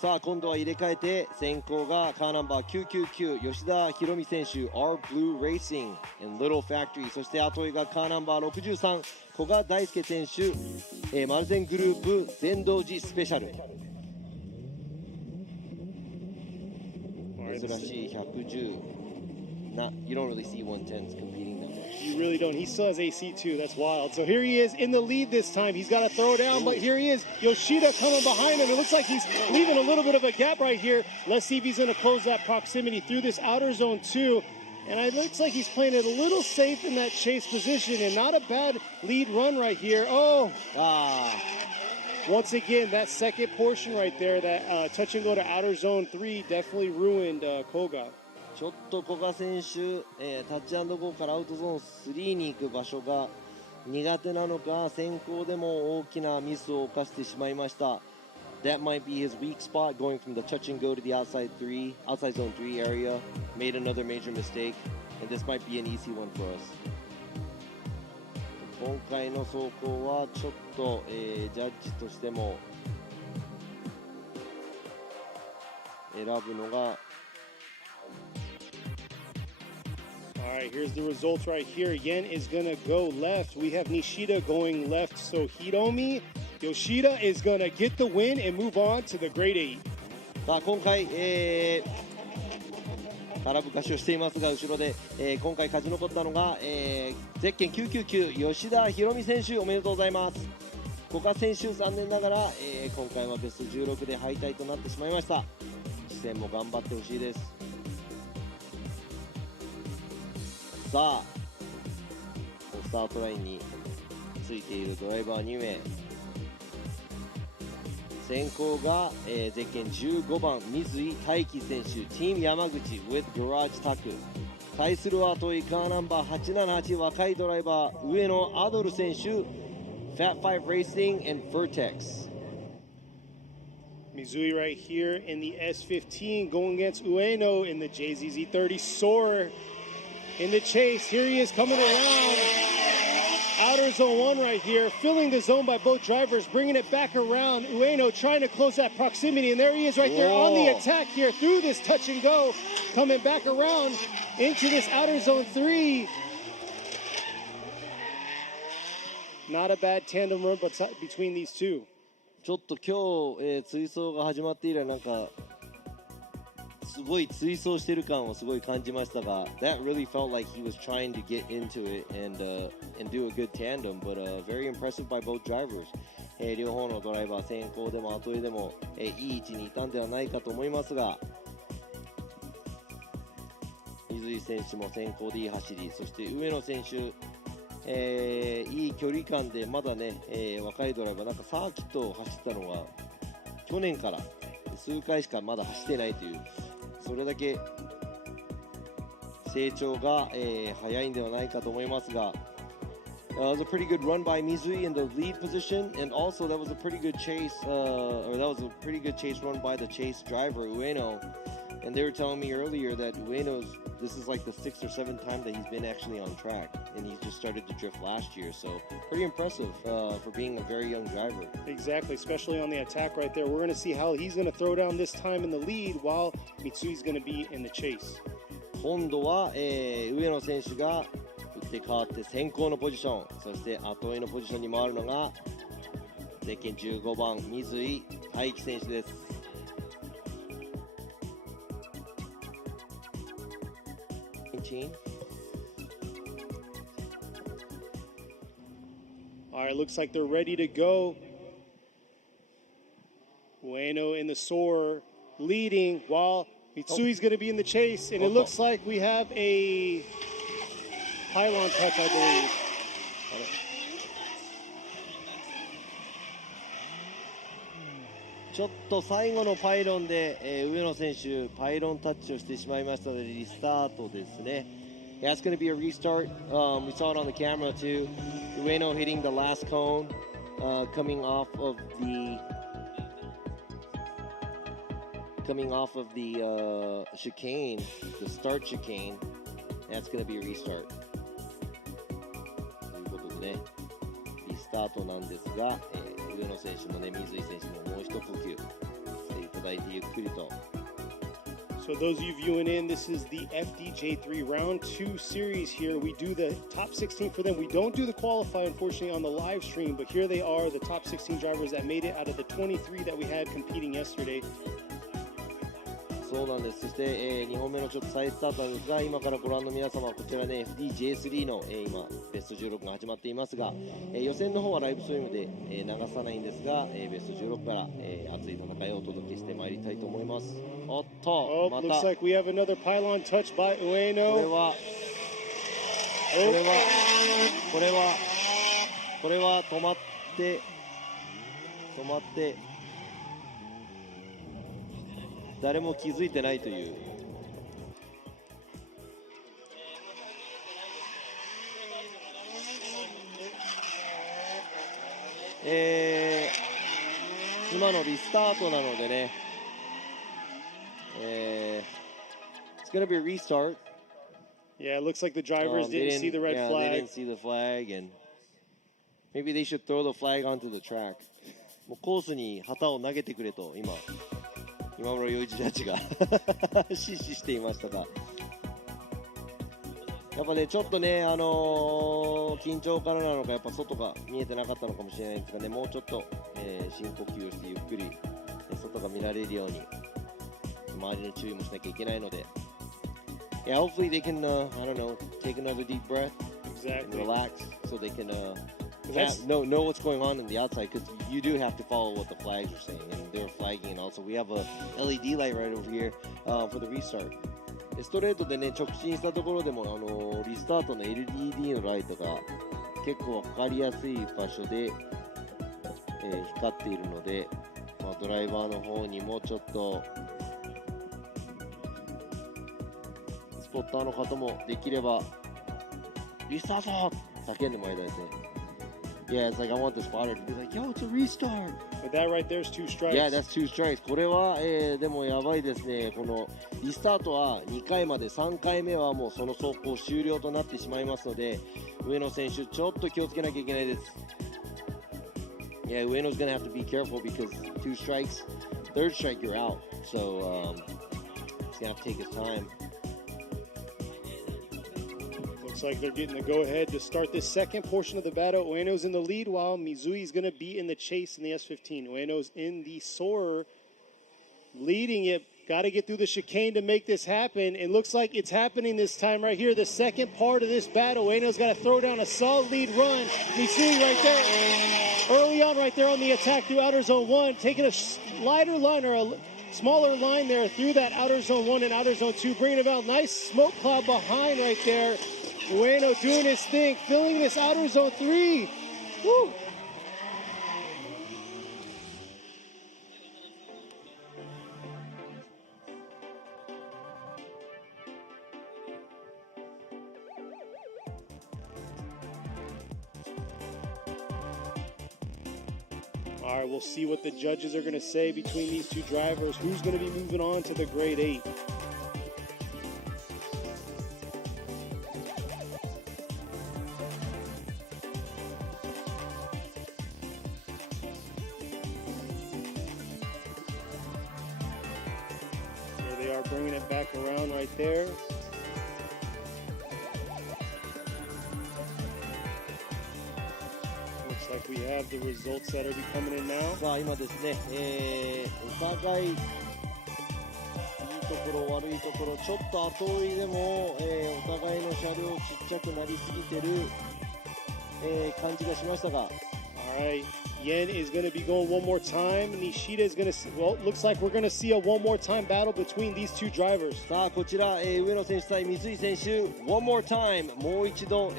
さあ今度は入れ替えて先行がカーナンバー999吉田博美選手 R Blue Racing and Little Factory、 そして後追いがカーナンバー63古賀大輔選手、マルゼングループ全道寺スペシャル。珍しい110。You don't really see 110s competing that much. You really don't. He still has AC too. That's wild. So here he is in the lead this time. He's got to throw down, but here he is. Yoshida coming behind him. It looks like he's leaving a little bit of a gap right here. Let's see if he's going to close that proximity through this outer zone too. And it looks like he's playing it a little safe in that chase position, and not a bad lead run right here. Once again, that second portion right there, that touch and go to outer zone 3 definitely ruined Koga. ちょっと古賀選手、タッチ&ゴーからアウトゾーン3に行く場所が苦手なのか、先行でも大きなミスを犯してしまいました。That might be his weak spot, going from the touch and go to the outside zone 3 area. Made another major mistake, and this might be an easy one for us. 今回の走行はちょっと、ジャッジとしても選ぶのが。All right, here's the results right here. Yen is going to go left. We have Nishida going left. So Hiromi Yoshida is going to get the win and move on to the grade 8. さあ今回、空ぶかしをしていますが、後ろで、今回勝ち残ったのが、ゼッケン999吉田博美選手、おめでとうございます。古賀選手残念ながら、今回はベスト16で敗退となってしまいました。次戦も頑張ってほしいです。さあスタートラインについているドライバー2名、先行が、ゼッケン15番水井大輝選手、チーム山口 with Garage タク、対するは後追いカーナンバー878若いドライバー上野アドル選手 Fat 5 Racing and Vertex。 Mizui right here in the S15 going against Ueno in the JZZ30 Soarer. In the chase, here he is coming around. Outer zone 1 right here, filling the zone by both drivers, bringing it back around. Ueno trying to close that proximity, and there he is right there on the attack here through this touch and go, coming back around into this outer zone 3. Not a bad tandem run between these two. ちょっと今日、追走が始まって以来なんかすごい追走してる感をすごい感じましたが、 That really felt like he was trying to get into it and do a good tandem, but very impressive by both drivers. 両方のドライバー先行でも後追いでも、いい位置にいたんではないかと思いますが、水井選手も先行でいい走り、そして上野選手、いい距離感でまだね、若いドライバーなんかサーキットを走ったのは去年から数回しかまだ走ってないという、それだけ成長が、早いんではないかと思いますが、That was a pretty good run by Mizui in the lead position, and also that was a pretty good chase, or that was a pretty good chase run by the chase driver Ueno. And they were telling me earlier that this is like the 6th or 7th time that he's been actually on track, and he just started to drift last year. So pretty impressive for being a very young driver. Exactly, especially on the attack right there. We're going to see how he's going to throw down this time in the lead while Mitsui's going to be in the chase. 今度は、上野選手が打って変わって先行のポジション、そして後追いのポジションに回るのがゼッケン15番水井大輝選手です。All right, looks like they're ready to go. Ueno in the Soarer leading while Mitsui's going to be in the chase, and it looks like we have a pylon touch, I believe. ちょっと最後のパイロンで、上野選手パイロンタッチをしてしまいましたのでリスタートですね。Yeah, it's going to be a restart. We saw it on the camera too. Ueno hitting the last cone, coming off of the chicane, the start chicane. That's going to be a restart. ということでね。スタートなんですが、上野選手もね、水井選手ももう一呼吸していただいてゆっくりと。So those of you viewing in, this is the FDJ3 Round 2 series here. We do the top 16 for them. We don't do the qualify, unfortunately, on the live stream, but here they are, the top 16 drivers that made it out of the 23 that we had competing yesterday. そうなんです。そして、2本目のちょっと再スタートなんですが、今からご覧の皆様、こちらね FDJ3 の、今ベスト16が始まっていますが、予選の方はライブストリームで、流さないんですが、ベスト16から、熱い戦いをお届けしてまいりたいと思います。おっと、また looks like we have another pylon touch by Ueno. これは止まって、誰も気づいてないという。今のリスタートなのでね、It's gonna be a restart. Yeah, it looks like the drivers didn't see the red They flag. didn't see the flag, and maybe they should throw the flag onto the track. もうコースに旗を投げてくれと今村洋一ジャッジが指示していましたが、やっぱねちょっとね緊張からなのかやっぱ外が見えてなかったのかもしれないんですがね、もうちょっと、深呼吸をしてゆっくり外が見られるように周りの注意もしなきゃいけないので、Yeah, hopefully they can, I don't know, take another deep breath, and relax, so they can know what's going on the outside, because you do have to follow what the flags are saying, and they're flagging, and also we have a LED light right over here for the restart. ストレートでね直進したところでもリスタートの LED のライトが結構分かりやすい場所で、光っているので、ドライバーの方にもちょっとスポッターの方もできればリスタート叫んでもらいたいですね。Yeah, it's like I want the spotter to be like, yo, it's a restart. But that right there is 2 strikes. Yeah, that's 2 strikes. これは、でもやばいですね。このリスタートは2回まで、3回目はもうその走行終了となってしまいますので、上野選手ちょっと気をつけなきゃいけないです。Yeah, Ueno's gonna have to be careful because 2 strikes, 3rd strike you're out. So he's gonna have to take his time. Looks like they're getting the go-ahead to start this second portion of the battle. Ueno's in the lead while Mizui's going to be in the chase in the S15. Ueno's in the Soarer, leading it. Got to get through the chicane to make this happen. It looks like it's happening this time right here. The second part of this battle. Ueno's got to throw down a solid lead run. Mizui right there. Early on right there on the attack through outer zone 1. Taking a lighter line or a smaller line there through that outer zone 1 and outer zone 2. Bringing about nice smoke cloud behind right there. Ueno doing his thing, filling this outer zone 3. Woo! All right, we'll see what the judges are going to say between these 2 drivers. Who's going to be moving on to the grade 8? Bringing it back around right there. Looks like we have the results that are be coming in now. さあ今ですね、お互いいいところ悪いところちょっと後追いでも、お互いの車両ちっちゃくなりすぎてる、感じがしましたが。All right. Yen is going to be going one more time. Nishida is going to, well, looks like we're going to see a one more time battle between these 2 drivers. さあこちら、上野選手対水井選手 One more time もう一度、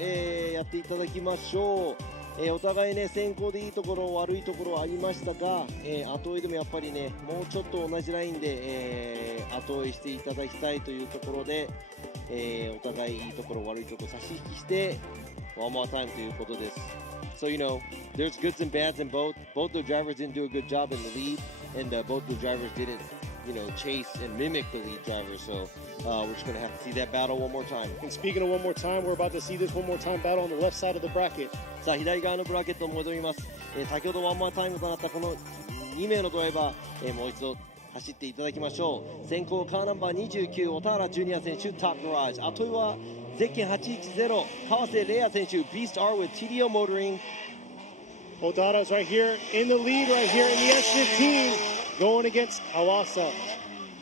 やっていただきましょう。お互いね先行でいいところ悪いところありましたが、後追いでもやっぱりねもうちょっと同じラインで、後追いしていただきたいというところで、お互いいいところ悪いところ差し引きしてOne more time ということです。So, you know, there's goods and bads in both. Both the drivers didn't do a good job in the lead, and both the drivers didn't chase and mimic the lead driver. So we're just going to have to see that battle one more time. And speaking of one more time, we're about to see this one more time battle on the left side of the bracket. さあ左側のブラケットに戻ります。先ほどワンモアタイムとなったこの2名のドライバー、もう一度走っていただきましょう。先行カーナンバー29小田原ジュニア選手トップガラージ、あとはゼッケン810川瀬玲也選手 Beast R with TDO Motoring. Otahara's right here in the lead, right here in the S15, going against Kawase.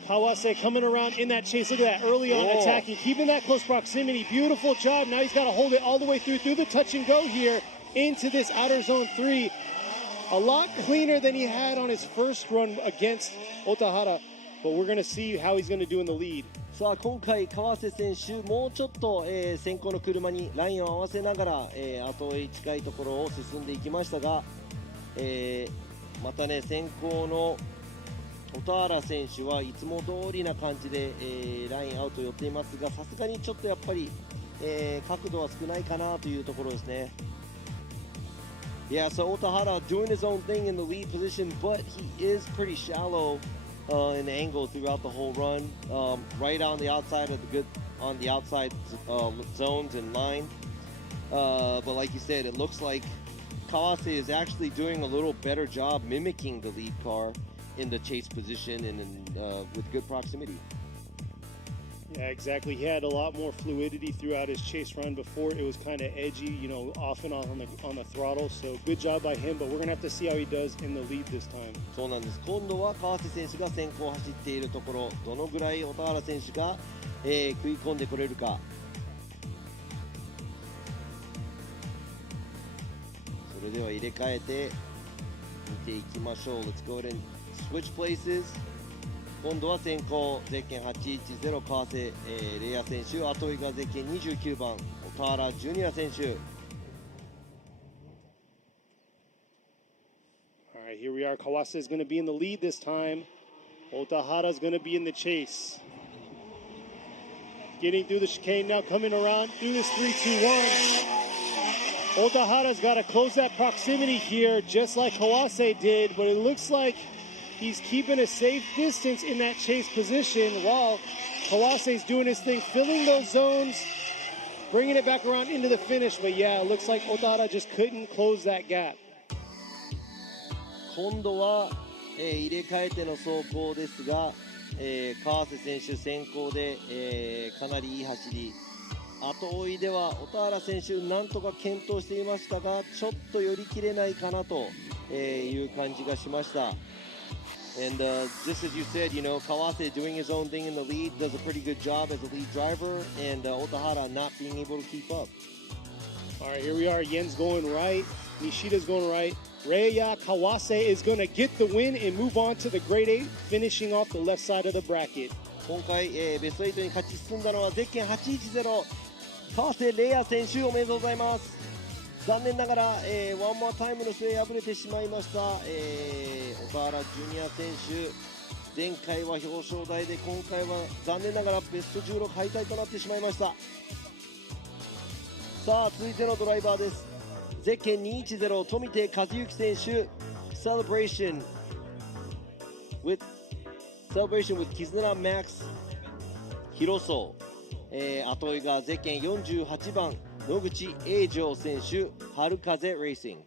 Kawase coming around in that chase. Look at that, early on attacking, keeping that close proximity. Beautiful job. Now he's got to hold it all the way through the touch and go here into this outer zone 3. A lot cleaner than he had on his first run against Otahara, but we're going to see how he's going to do in the lead. さあ今回川瀬選手もうちょっと、先行の車にラインを合わせながら、後追い近いところを進んでいきましたが、またね先行の小田原選手はいつも通りな感じで、ラインアウト寄っていますが、さすがにちょっとやっぱり、角度は少ないかなというところですね。Yeah, so Otahara doing his own thing in the lead position, but he is pretty shallow in the angle throughout the whole run, right on the outside of the outside zones and line. But like you said, it looks like Kawase is actually doing a little better job mimicking the lead car in the chase position and with good proximity. Yeah, exactly. He had a lot more fluidity throughout his chase run. Before it was kind of edgy, off and on the throttle. So good job by him, but we're gonna have to see how he does in the lead this time. そうなんです。今度は川瀬選手が先行走っているところ、どのぐらい小田原選手が、食い込んでこれるか。それでは入れ替えて見ていきましょう。Let's go ahead and switch places. 今度は先行ゼッケン810川瀬、玲也選手、後追いがゼッケン29番小田原ジュニア選手。All right, here we are. Kawase is going to be in the lead this time. Otahara is going to be in the chase. Getting through the chicane now, coming around through this 3-2-1. Otahara's got to close that proximity here, just like Kawase did, but it looks like he's keeping a safe distance in that chase position while Kawase's doing his thing, filling those zones, bringing it back around into the finish. But yeah, it looks like Otahara just couldn't close that gap. 今度は、入れ替えての走行ですが、川瀬選手先行で、かなりいい走り。後追いでは小田原選手なんとか検討していましたが、ちょっと寄り切れないかなという感じがしました。And just as you said, Kawase doing his own thing in the lead, does a pretty good job as a lead driver, and Otahara not being able to keep up. All right, here we are. Yen's going right. Nishida's going right. Reiya Kawase is going to get the win and move on to the Grade 8, finishing off the left side of the bracket. 今回、ベスト8に勝ち進んだのはゼッケン810川瀬玲也選手、おめでとうございます。残念ながら、ワンモアタイムの末敗れてしまいました、小田原ジュニア選手。前回は表彰台で、今回は残念ながらベスト16敗退となってしまいました。さあ続いてのドライバーです。ゼッケン210富手和幸選手 Celebration with Kizuna Max 広荘、後追いがゼッケン48番野口英城選手春風レーシング。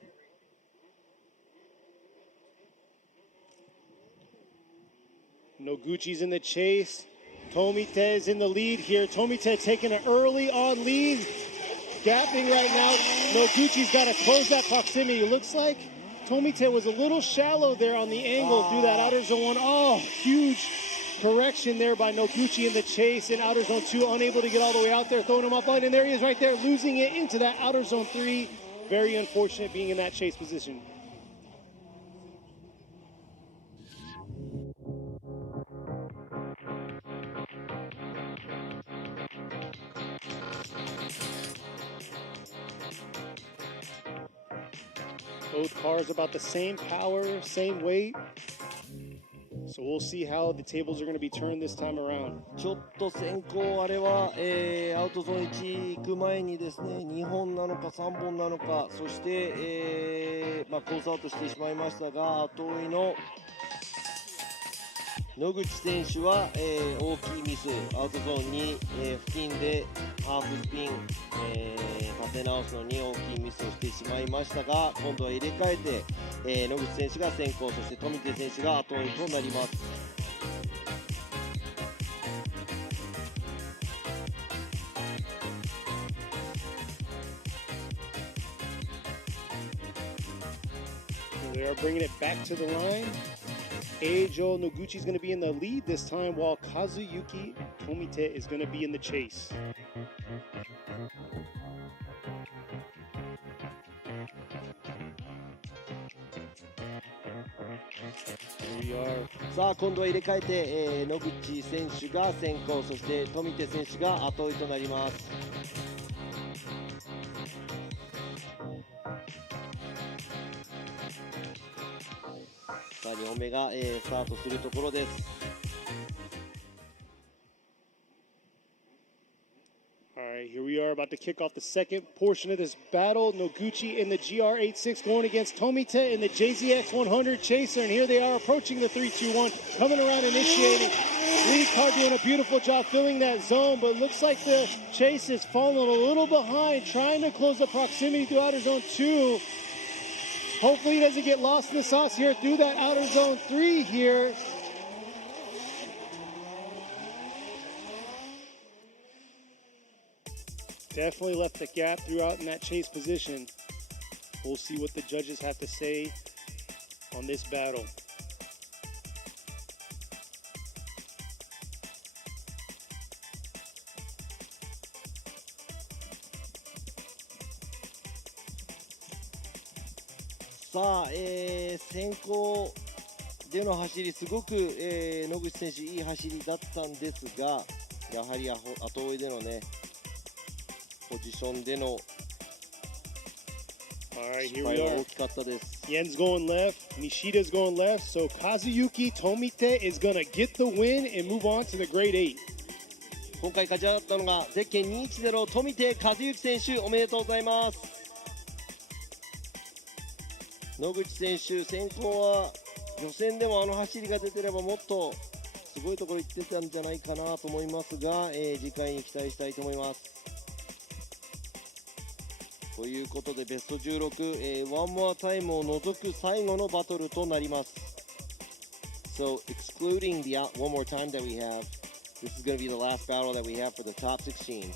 Noguchi's in the chase. Tomite is in the lead here. Tomite taking an early on lead. Gapping right now. Noguchi's got to close that proximity. Looks like Tomite was a little shallow there on the angle through that outer zone 1. Oh, huge correction there by Noguchi in the chase in outer zone 2. Unable to get all the way out there. Throwing him up line. And there he is right there, losing it into that outer zone 3. Very unfortunate being in that chase position. Both cars about the same power, same weight. So we'll see how the tables are going to be turned this time around. ちょっと先行あれは、アウトゾーン1行く前にですね、2本なのか3本なのか、そして、コースアウトしてしまいましたが、後追いの野口選手は、大きいミス、アウトゾーンに、付近でハーフスピン、立て直すのに大きいミスをしてしまいましたが、今度は入れ替えて、野口選手が先行、そして富手選手が後追いとなります。They are bringing it back to the line. Eijo Noguchi is going to be in the lead this time, while Kazuyuki Tomite is going to be in the chase. Here we are. さあ今度は入れ替えて、野口選手が先行、そして富手選手が後追いとなります。さあ2本目が、スタートするところです。Alright, here we are about to kick off the second portion of this battle. Noguchi in the GR86 going against Tomite in the JZX100 Chaser. And here they are approaching the 3-2-1, coming around initiating. Lead car doing a beautiful job filling that zone, but looks like the Chase is falling a little behind, trying to close the proximity to outer zone 2. Hopefully he doesn't get lost in the sauce here through that outer zone 3 here. Definitely left the gap throughout in that chase position. We'll see what the judges have to say on this battle. Sa, 先行での走り、すごく、野口選手いい走りだったんですが、やはり後追いでのね、ポジションでの失敗は大きかったです。Yen's going left, Nishida's going left, so Kazuyuki Tomite is going to get the win and move on to the grade 8. 今回勝ち上がったのがゼッケン210富手和幸選手、おめでとうございます。野口選手、先行は予選でもあの走りが出てればもっとすごいところ行ってたんじゃないかなと思いますが、次回に期待したいと思います。ということでベスト16、ワンモアタイムを除く最後のバトルとなります。So excluding the one more time that we have, this is going to be the last battle that we have for the top 16.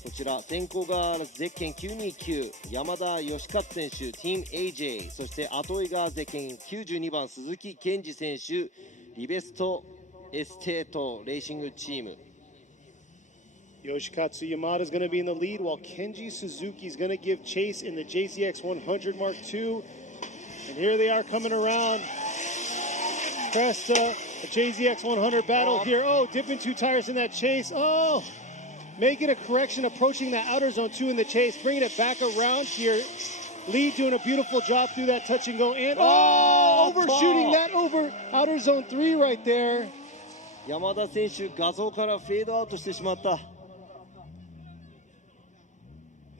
こちら先行がゼッケン929山田義勝選手 Team AJ、 そして後追いがゼッケン92番鈴木健二選手リベストエステートレーシングチーム。Yoshikatsu Yamada is going to be in the lead, while Kenji Suzuki is going to give chase in the JZX 100 Mark II. And here they are coming around. Cresta, a JZX 100 battle here. Oh, dipping 2 tires in that chase. Oh, making a correction, approaching that outer zone 2 in the chase, bringing it back around here. Lee doing a beautiful job through that touch and go. And overshooting that over outer zone 3 right there. 山田選手、画像からフェードアウトしてしまった。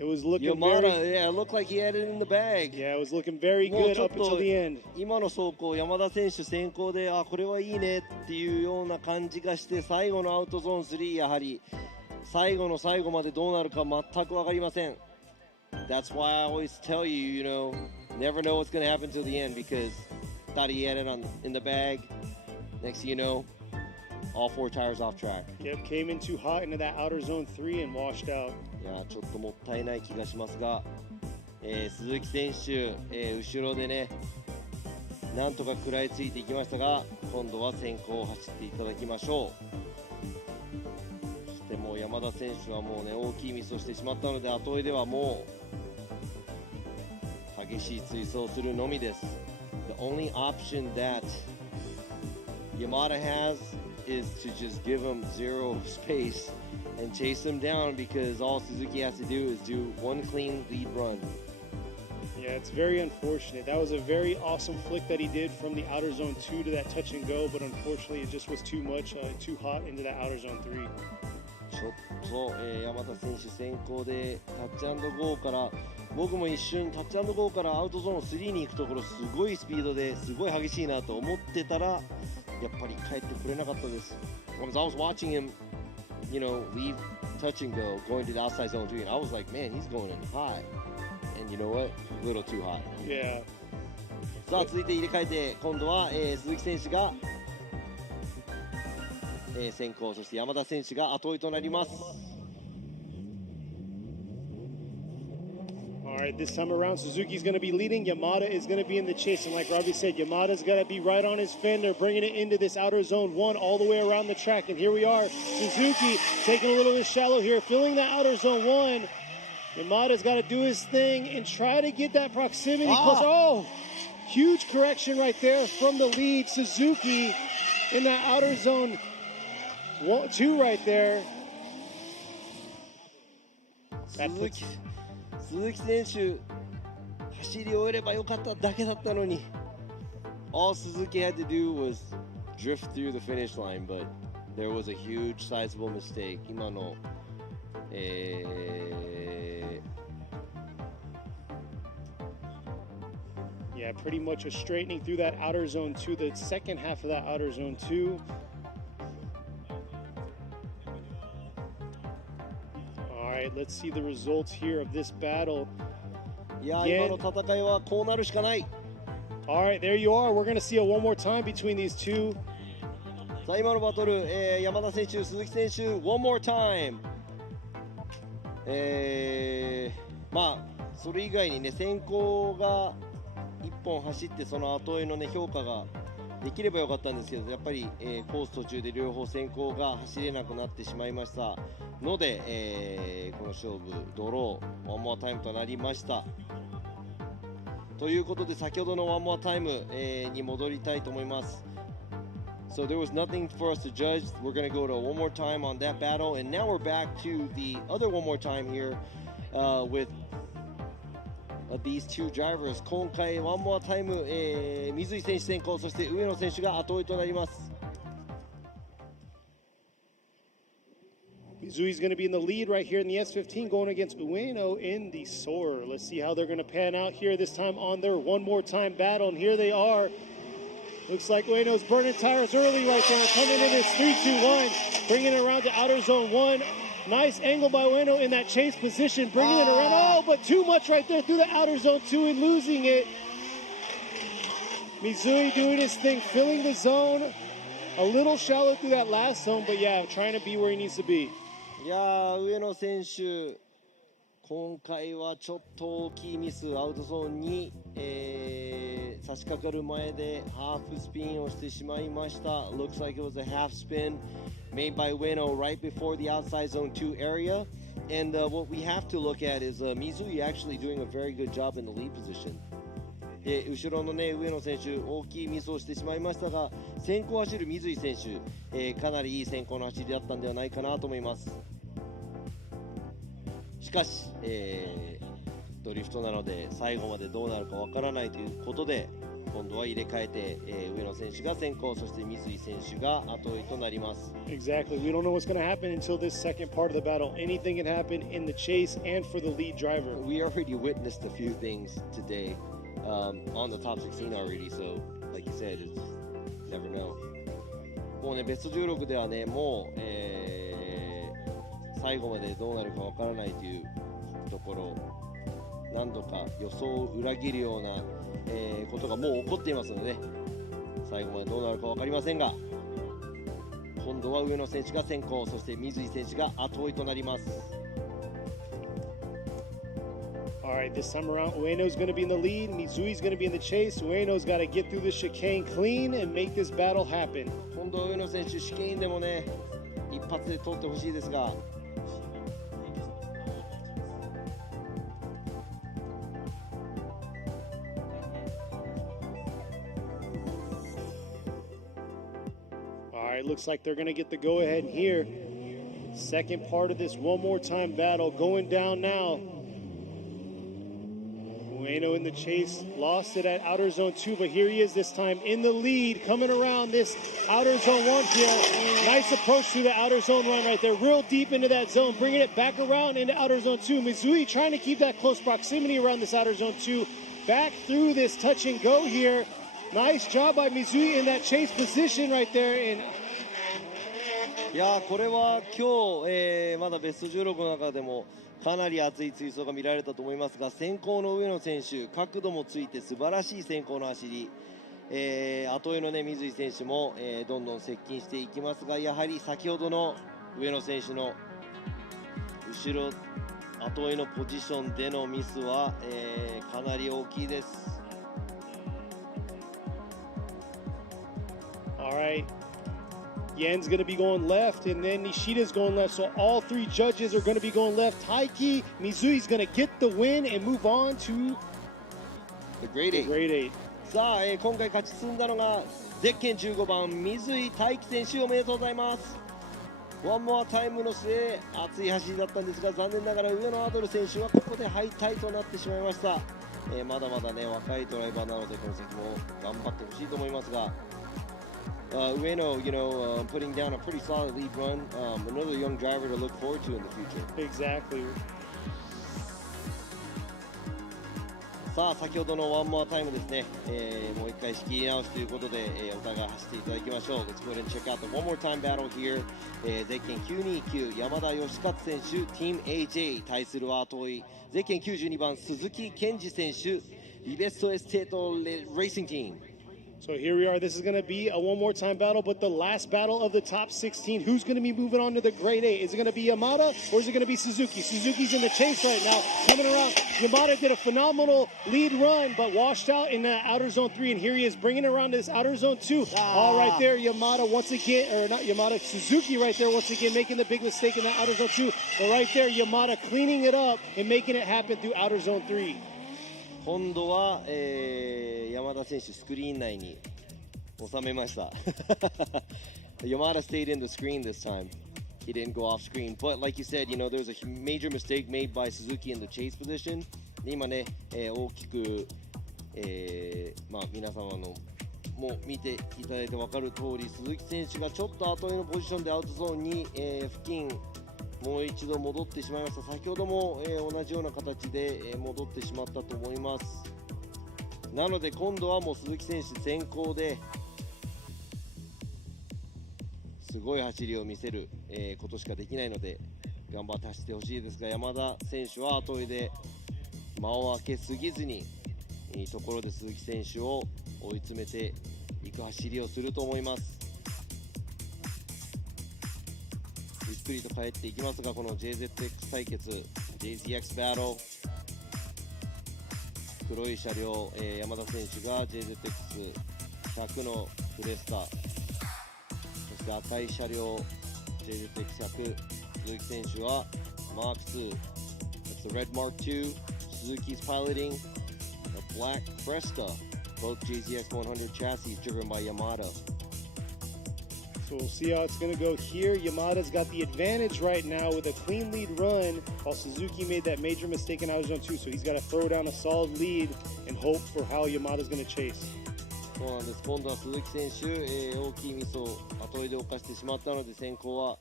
It was looking Yamada, very, yeah, it looked like he had it in the bag. Yeah, it was looking very good up until the end. 今の走行、山田選手先行で、これはいいねっていうような感じがして、最後のアウトゾーン3、やはり最後の最後までどうなるか全く分かりません。That's why I always tell you, you know, never know what's going to happen till the end because thought he had it in the bag. Next thing you know, all 4 tires off track. Yep, came in too hot into that outer zone 3 and washed out. いやちょっともったいない気がしますが、鈴木選手、後ろでねなんとか食らいついていきましたが、今度は先行を走っていただきましょう。そしてもう山田選手はもうね大きいミスをしてしまったので、後追いではもう激しい追走をするのみです。The only option that Yamada has is to just give him zero space and chase him down because all Suzuki has to do is do one clean lead run. Yeah, it's very unfortunate. That was a very awesome flick that he did from the outer zone 2 to that touch and go, but unfortunately it just was too much, too hot into that outer zone 3. ちょっと、山田選手先行でタッチ&ゴーから、僕も一瞬タッチ&ゴーからアウトゾーン3に行くところすごいスピードですごい激しいなと思ってたら、やっぱり帰ってくれなかったです。I was watching him, you know, leave touch and go, going to the outside zone 3, and I was like, man, he's going in high. And you know what? A little too high. Yeah. さあ続いて入れ替えて今度は、鈴木選手が、先行、そして山田選手が後追いとなります。All right, this time around, Suzuki's going to be leading. Yamada is going to be in the chase. And like Robbie said, Yamada's got to be right on his fender, bringing it into this outer zone 1 all the way around the track. And here we are, Suzuki taking a little bit shallow here, filling the outer zone 1. Yamada's got to do his thing and try to get that proximity close. Oh, huge correction right there from the lead. Suzuki in that outer zone 2 right there. 鈴木選手、走り終えればよかっただけだったのに。All Suzuki had to do was drift through the finish line, but there was a huge sizable mistake. 今の、Yeah, pretty much a straightening through that outer zone 2, the second half of that outer zone 2. All right, let's see the results here of this battle. いや、今の戦いはこうなるしかない。All right, there you are. We're going to see it one more time between these two. さあ今のバトル、山田選手、鈴木選手、one more time。まあそれ以外にね、先行が1本走ってその後追いのね評価ができればよかったんですけど、やっぱり、コース途中で両方先行が走れなくなってしまいましたので、この勝負ドロー、ワンモアタイムとなりました。ということで先ほどのワンモアタイム、に戻りたいと思います。So there was nothing for us to judge. We're going to go to one more time on that battle, and now we're back to the other one more time here with these two drivers. 今回ワンモアタイム、水井選手先行、そして上野選手が後追いとなります。Mizui's going to be in the lead right here in the S15 going against Ueno in the Soarer. Let's see how they're going to pan out here this time on their one more time battle. And here they are. Looks like Ueno's burning tires early right there. Coming in this 3-2-1, bringing it around to outer zone 1. Nice angle by Ueno in that chase position, bringing it around. Oh, but too much right there through the outer zone 2 and losing it. Mizui doing his thing, filling the zone. A little shallow through that last zone, but yeah, trying to be where he needs to be. いやー、上野選手、今回はちょっと大きいミス、アウトゾーンに、差し掛かる前でハーフスピンをしてしまいました。Looks like it was a half spin made by Ueno right before the outside zone 2 area. And what we have to look at is Mizui actually doing a very good job in the lead position. 後ろのね、上野選手、大きいミスをしてしまいましたが、先行を走る水井選手、かなりいい先行の走りだったんではないかなと思います。しかし、ドリフトなので最後までどうなるかわからないということで、今度は入れ替えて、上野選手が先行、そして水井選手が後追いとなります。Exactly. We don't know what's going to happen until this second part of the battle. Anything can happen in the chase and for the lead driver. We already witnessed a few things today.On the top 16 already, so like you said, it's never know. もうね、ベスト16ではね、もう、最後までどうなるかわからないというところ、何度か予想を裏切るような、ことがもう起こっていますので、ね、最後までどうなるかわかりませんが、今度は上野選手が先行、そして水井選手が後追いとなります。All right, this time around, Ueno's going to be in the lead. Mizui's going to be in the chase. Ueno's got to get through the chicane clean and make this battle happen. 今度は上野選手、シケインでもね、一発で通ってほしいですが。All right, looks like they're going to get the go-ahead here. Second part of this one more time battle going down now.Ueno in the chase, lost it at outer zone 2, but here he is this time in the lead, coming around this outer zone 1 here. Nice approach to the outer zone 1 right there, real deep into that zone, bringing it back around into outer zone 2. Mizui trying to keep that close proximity around this outer zone 2. Back through this touch and go here. Nice job by Mizui in that chase position right there. And いやーこれは今日、まだベスト16の中でもかなり熱い追走が見られたと思いますが、先行の上野選手角度もついて素晴らしい先行の走り、後追いのね水井選手も、どんどん接近していきますが、やはり先ほどの上野選手の後ろ後追いのポジションでのミスは、かなり大きいです。all right, Yen's going to be going left, and then Nishida's going left. So all three judges are going to be going left. Taiki Mizui's going to get the win and move on to The Great Eight. Grade 8. さあ、今回勝ち進んだのがゼッケン15番水井大輝選手、おめでとうございます。ワンモアタイムの末熱い走りだったんですが、残念ながら上野アドル選手はここで敗退となってしまいました。まだまだね若いドライバーなのでこの先も頑張ってほしいと思いますが、Ueno, putting down a pretty solid lead run, another young driver to look forward to in the future. Exactly. さあ先ほどのワンモアタイムですね、もう一回仕切り直しということで、お互い走っていただきましょう。 Let's go ahead and check out the one more time battle here、ゼッケン929山田義勝選手 Team AJ 対するは後追いゼッケン92番鈴木健二選手イベストエステートレーシングチーム。 So here we are. This is going to be a one more time battle, but the last battle of the top 16. Who's going to be moving on to the grade 8? Is it going to be Yamada or is it going to be Suzuki? Suzuki's in the chase right now, coming around. Yamada did a phenomenal lead run, but washed out in the outer zone 3, and here he is bringing it around this outer zone 2. All right there, Yamada once again, or not Yamada, Suzuki right there once again making the big mistake in the outer zone 2. But right there, Yamada cleaning it up and making it happen through outer zone 3. 今度は、山田選手スクリーン内に収めました。Yamada stayed in the screen this time. He didn't go off screen. But like you said, there's a major mistake made by Suzuki in the chase position. で今ね、大きく、皆様のもう見ていただいて分かる通り、鈴木選手がちょっと後追いのポジションでアウトゾーンに、付近もう一度戻ってしまいました。先ほども、同じような形で、戻ってしまったと思います。なので今度はもう鈴木選手先行ですごい走りを見せる、ことしかできないので頑張って走ってほしいですが、山田選手は後追いで間を空けすぎずにいいところで鈴木選手を追い詰めていく走りをすると思います。ゆっくりと帰っていきますが、この JZX 対決 JZX バトル、黒い車両、山田選手が JZX100 のフレスタ、そして赤い車両 JZX100、鈴木選手はマーク2、That's the red Mark II. Suzuki's piloting a black Cresta, both JZX100 chassis driven by Yamada. So we'll see how it's going to go here. Yamada's got the advantage right now with a clean lead run, while Suzuki made that major mistake in outer zone 2. So he's got to throw down a solid lead and hope for how Yamada's going to chase. そうなんです。今度は鈴木選手、大きいミスを後追いで犯してしまったので先行は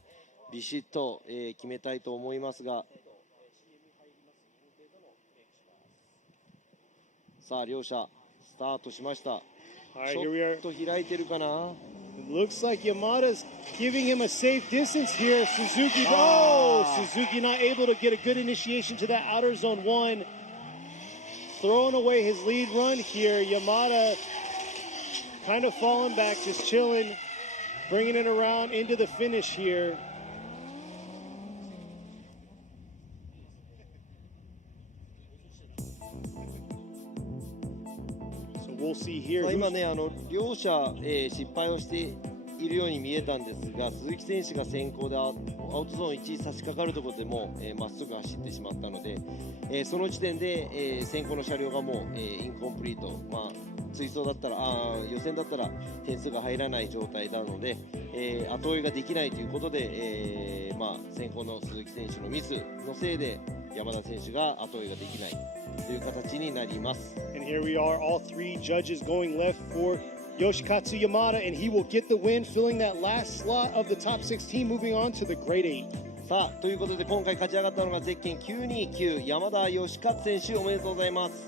ビシッと、決めたいと思いますが、さあ両者スタートしました。ちょっと開いてるかな。It looks like Yamada's giving him a safe distance here. Suzuki, Suzuki not able to get a good initiation to that outer zone 1. Throwing away his lead run here. Yamada kind of falling back, just chilling, bringing it around into the finish here. We'll see here. 今ね、両者、失敗をしているように見えたんですが、鈴木選手が先行でアウトゾーン1差し掛かるところでもまっすぐ走ってしまったので、その時点で、先行の車両がもう、インコンプリート、追走だったら予選だったら点数が入らない状態なので、後追いができないということで、先行の鈴木選手のミスのせいで山田選手が後追いができないという形になります。 And here we are, all three judges going left for Yoshikatsu Yamada, and he will get the win, filling that last slot of the top 16, moving on to the grade 8. さあということで今回勝ち上がったのがゼッケン929山田義勝選手、おめでとうございます。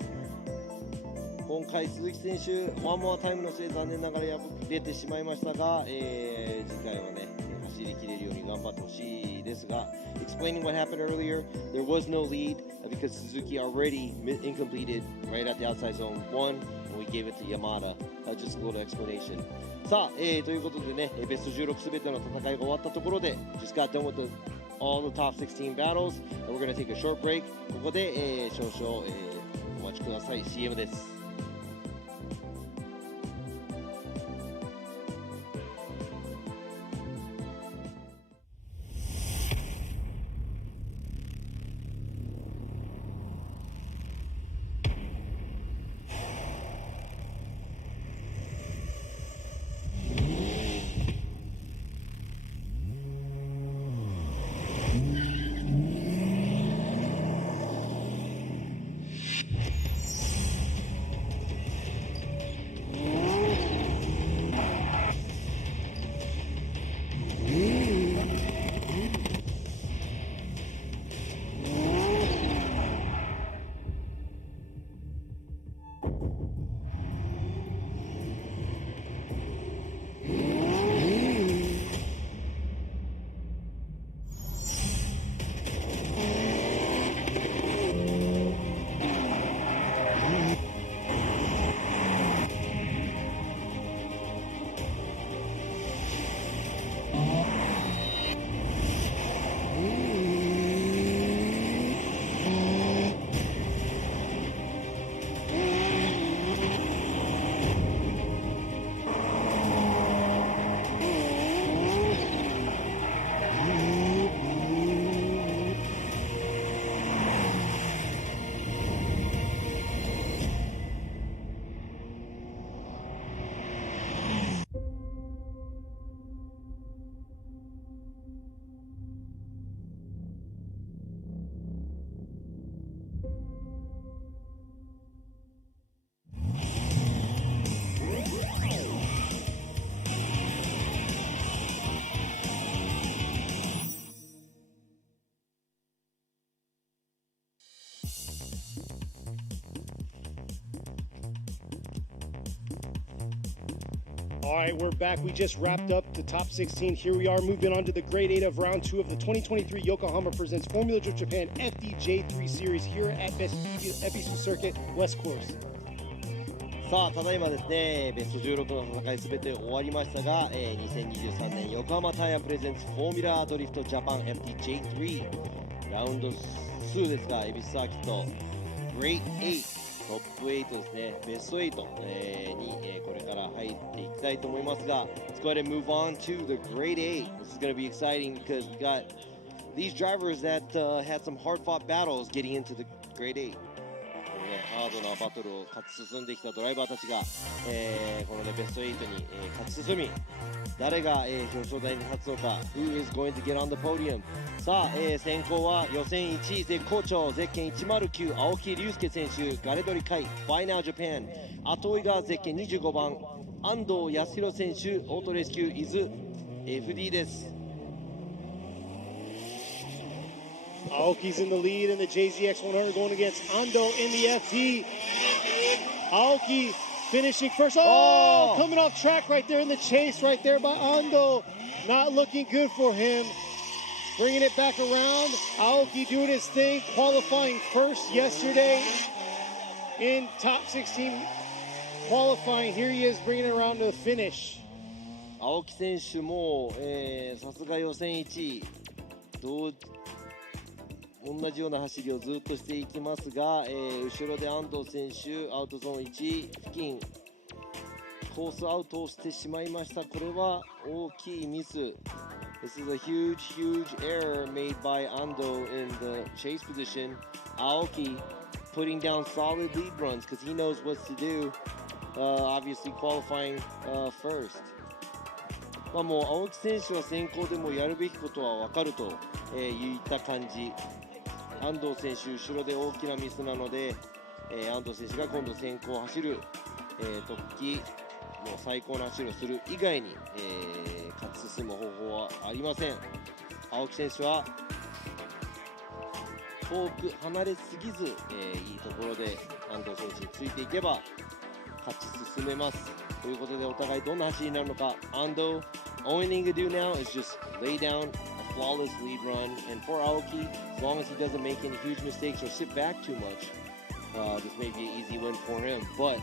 今回鈴木選手ワンモアタイムのせい残念ながら敗れてしまいましたが、次回はね走り切れるように頑張ってほしいですが Explaining what happened earlier, there was no lead because Suzuki already incompleted right at the outside zone 1 and we gave it to Yamada. Just a little explanation. さあ、ということでねベスト16すべての戦いが終わったところで Just got done with all the top 16 battles and we're going to take a short break. ここで、少々、お待ちください CM です。All right, we're back. We just wrapped up the top 16. Here we are moving on to the grade 8 of round 2 of the 2023 Yokohama Presents Formula Drift Japan FDJ3 Series here at EBISU Circuit West Course. さあただいまですねベスト16の戦いすべて終わりましたが、2023年横浜タイヤプレゼンツフォーミュラードリフトジャパン FDJ3 ラウンド2ですが恵比寿サーキットグレード8トップ8ですねベスト8、に、これから入っていきたいと思いますが Let's go ahead and move on to the grade 8. This is going to be exciting because we got these drivers that had some hard-fought battles getting into the grade 8ハードなバトルを勝ち進んできたドライバーたちが、この、ね、ベスト8に、勝ち進み誰が、表彰台に立つのか Who is going to get on the podium さあ、先行は予選1位絶好調ゼッケン109青木隆介選手ガレドリ海 By Now Japan 後追いがゼッケン25番安藤康弘選手オートレスキュー伊豆 FD です。Aoki's in the lead in the JZX 100 going against Ando in the FT. Aoki finishing first. Oh, coming off track right there in the chase right there by Ando. Not looking good for him. Bringing it back around. Aoki doing his thing, qualifying first yesterday in top 16 qualifying. Here he is bringing it around to the finish. 青木選手も、さすが予選1位同じような走りをずっとしていきますが、後ろで安藤選手アウトゾーン1付近コースアウトをしてしまいました。これは大きいミス。This is a huge error made by Ando in the chase position. Aoki putting down solid lead runs because he knows what to do. Obviously qualifying first. まあもう青木選手は先行でもやるべきことは分かると、いった感じ。安藤選手後ろで大きなミスなので、安藤選手が今度先行を走る、時もう最高の走りをする以外に、勝ち進む方法はありません。青木選手は遠く離れすぎず、いいところで安藤選手についていけば勝ち進めますということで、お互いどんな走りになるのか。Ando, only thing to do now is just lay down a flawless lead run, and for Aoki, as long as he doesn't make any huge mistakes or sit back too much, this may be an easy win for him, but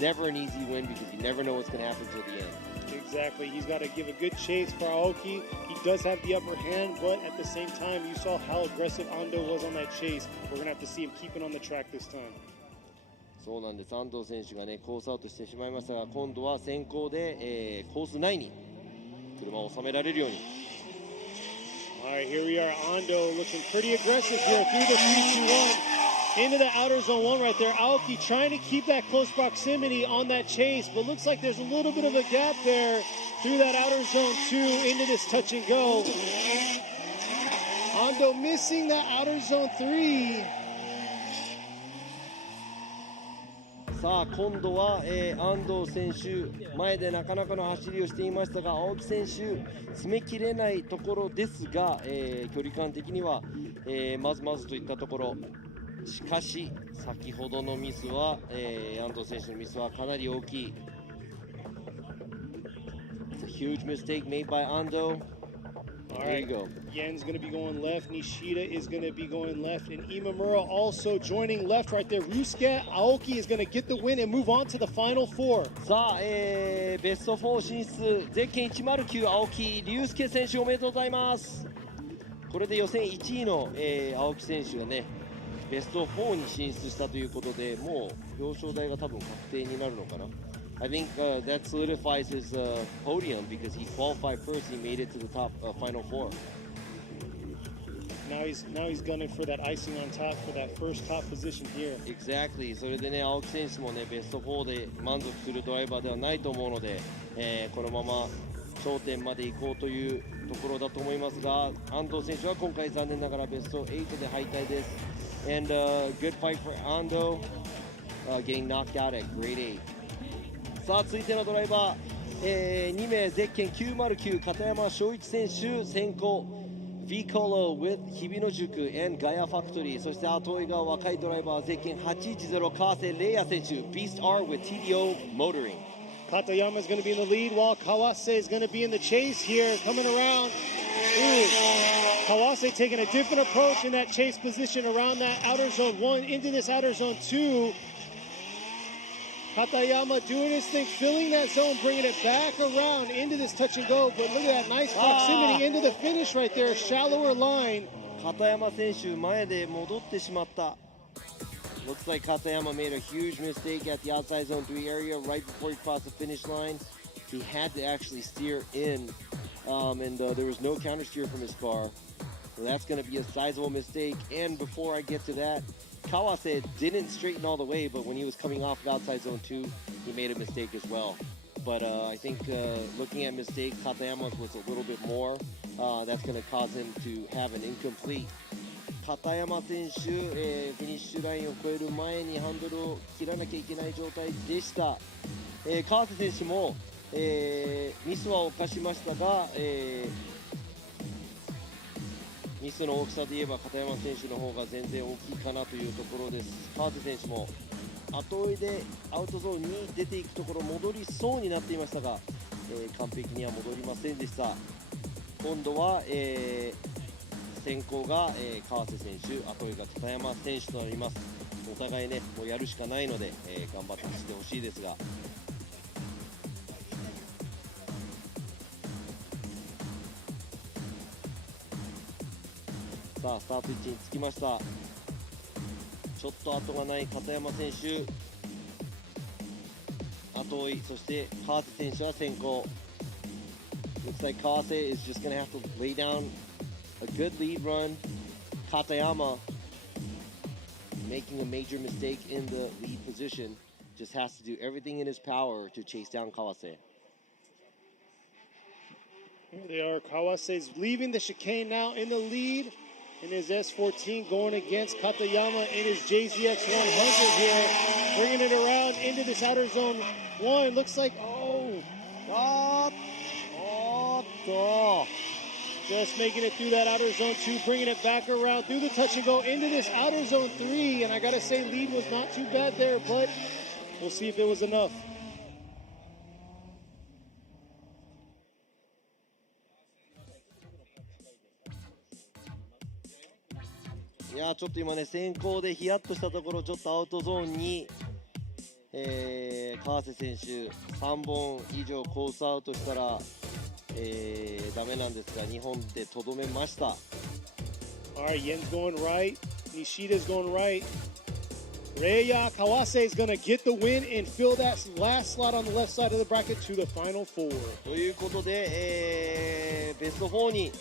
never an easy win because you never know what's going to happen till the end. Exactly. He's got to give a good chase for Aoki. He does have the upper hand, but at the same time, you saw how aggressive Ando was on that chase. We're going to have to see him keeping on the track this time. そうなんです。安藤選手がね、コースアウトしてしまいましたが、今度は先行で、コース内に車を収められるように。All right, here we are. Ando looking pretty aggressive here through the 3-2-1 into the outer zone 1 right there. Aoki trying to keep that close proximity on that chase, but looks like there's a little bit of a gap there through that outer zone 2 into this touch and go. Ando missing that outer zone 3. さあ今度は、安藤選手前でなかなかの走りをしていましたが、青木選手詰めきれないところですが、距離感的には、まずまずといったところ。しかし先ほどのミスは、安藤選手のミスはかなり大きい。It's a huge mistake made by Ando. All There right, you go. Yen's going to be going left. Nishida is going to be going left. And Imamura also joining left right there. Rusuke Aoki is going to get the win and move on to the final 4. さあ、ベスト4進出、ゼッケン109青木龍介選手おめでとうございます。これで予選1位の、青木選手がねベスト4に進出したということで、もう表彰台が多分確定になるのかな。I think that solidifies his podium because he qualified first. He made it to the top final 4. Now he's gunning for that icing on top for that first top position here. Exactly. それでね、青木選手もねベスト4で満足するドライバーではないと思うので、このまま頂点まで行こうというところだと思いますが、安藤選手は今回残念ながらベスト8で敗退です。And good fight for Ando, getting knocked out at grade 8. さあ続いてのドライバー、2名ゼッケン909片山翔一選手先行 V-Colo with 日比野塾 and ガヤファクトリー、そして後追いが若いドライバーゼッケン810川瀬玲也選手 Beast R with TDO Motoring. Katayama is going to be in the lead while Kawase is going to be in the chase here coming around. Ooh. Kawase taking a different approach in that chase position around that outer zone 1 into this outer zone 2. Katayama doing his thing, filling that zone, bringing it back around into this touch and go. But look at that nice proximity into the finish right there, shallower line. 片山選手前で戻ってしまった。Looks like Katayama made a huge mistake at the outside zone 3 area right before he crossed the finish line. He had to actually steer in, and there was no counter steer from his car. So that's going to be a sizable mistake. And before I get to that, Kawase didn't straighten all the way, but when he was coming off of outside zone 2, he made a mistake as well. But I think looking at mistakes, Katayama's was a little bit more. That's going to cause him to have an incomplete. 片山選手、フィニッシュラインを越える前にハンドルを切らなきゃいけない状態でした。川瀬選手も、ミスは犯しましたが、ミスの大きさで言えば片山選手の方が全然大きいかなというところです。川瀬選手も後追いでアウトゾーンに出ていくところ戻りそうになっていましたが、完璧には戻りませんでした。今度は、先行が、川瀬選手、後追いが片山選手となります。お互いねもうやるしかないので、頑張って走ってほしいですが。さあスタート位置につきました。ちょっと後がない片山選手、後追い、そして川瀬選手は先行。Looks like Kawase is just going to have to lay down a good lead run. Katayama making a major mistake in the lead position, just has to do everything in his power to chase down Kawase. Here they are. Kawase's leaving the chicane now in the lead in his S14, going against Katayama in his JZX 100 here, bringing it around into this outer zone 1. Looks like, just making it through that outer zone 2, bringing it back around through the touch and go into this outer zone 3. And I gotta say, lead was not too bad there, but We'll see if it was enough. いやちょっと今ね先行でヒヤッとしたところちょっとアウトゾーンに、川瀬選手3本以上コースアウトしたら、ダメなんですが2本でとどめました。 Alright, Yen's going right, Nishida's going right. Reiya Kawase is going to get the win and fill that last slot on the left side of the bracket to the final four. ということで、ベスト4に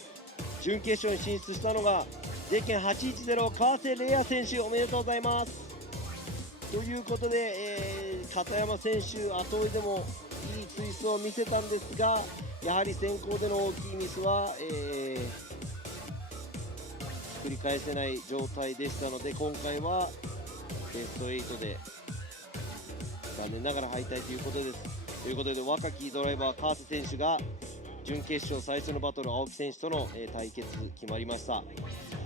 準決勝に進出したのがゼッケン810川瀬玲也選手、おめでとうございます。ということで、片山選手後追いでもいいツイストを見せたんですが、やはり先行での大きいミスは、繰り返せない状態でしたので、今回はベスト8で残念ながら敗退ということです。ということで若きドライバー川瀬選手が準決勝最初のバトル青木選手との、対決決まりました。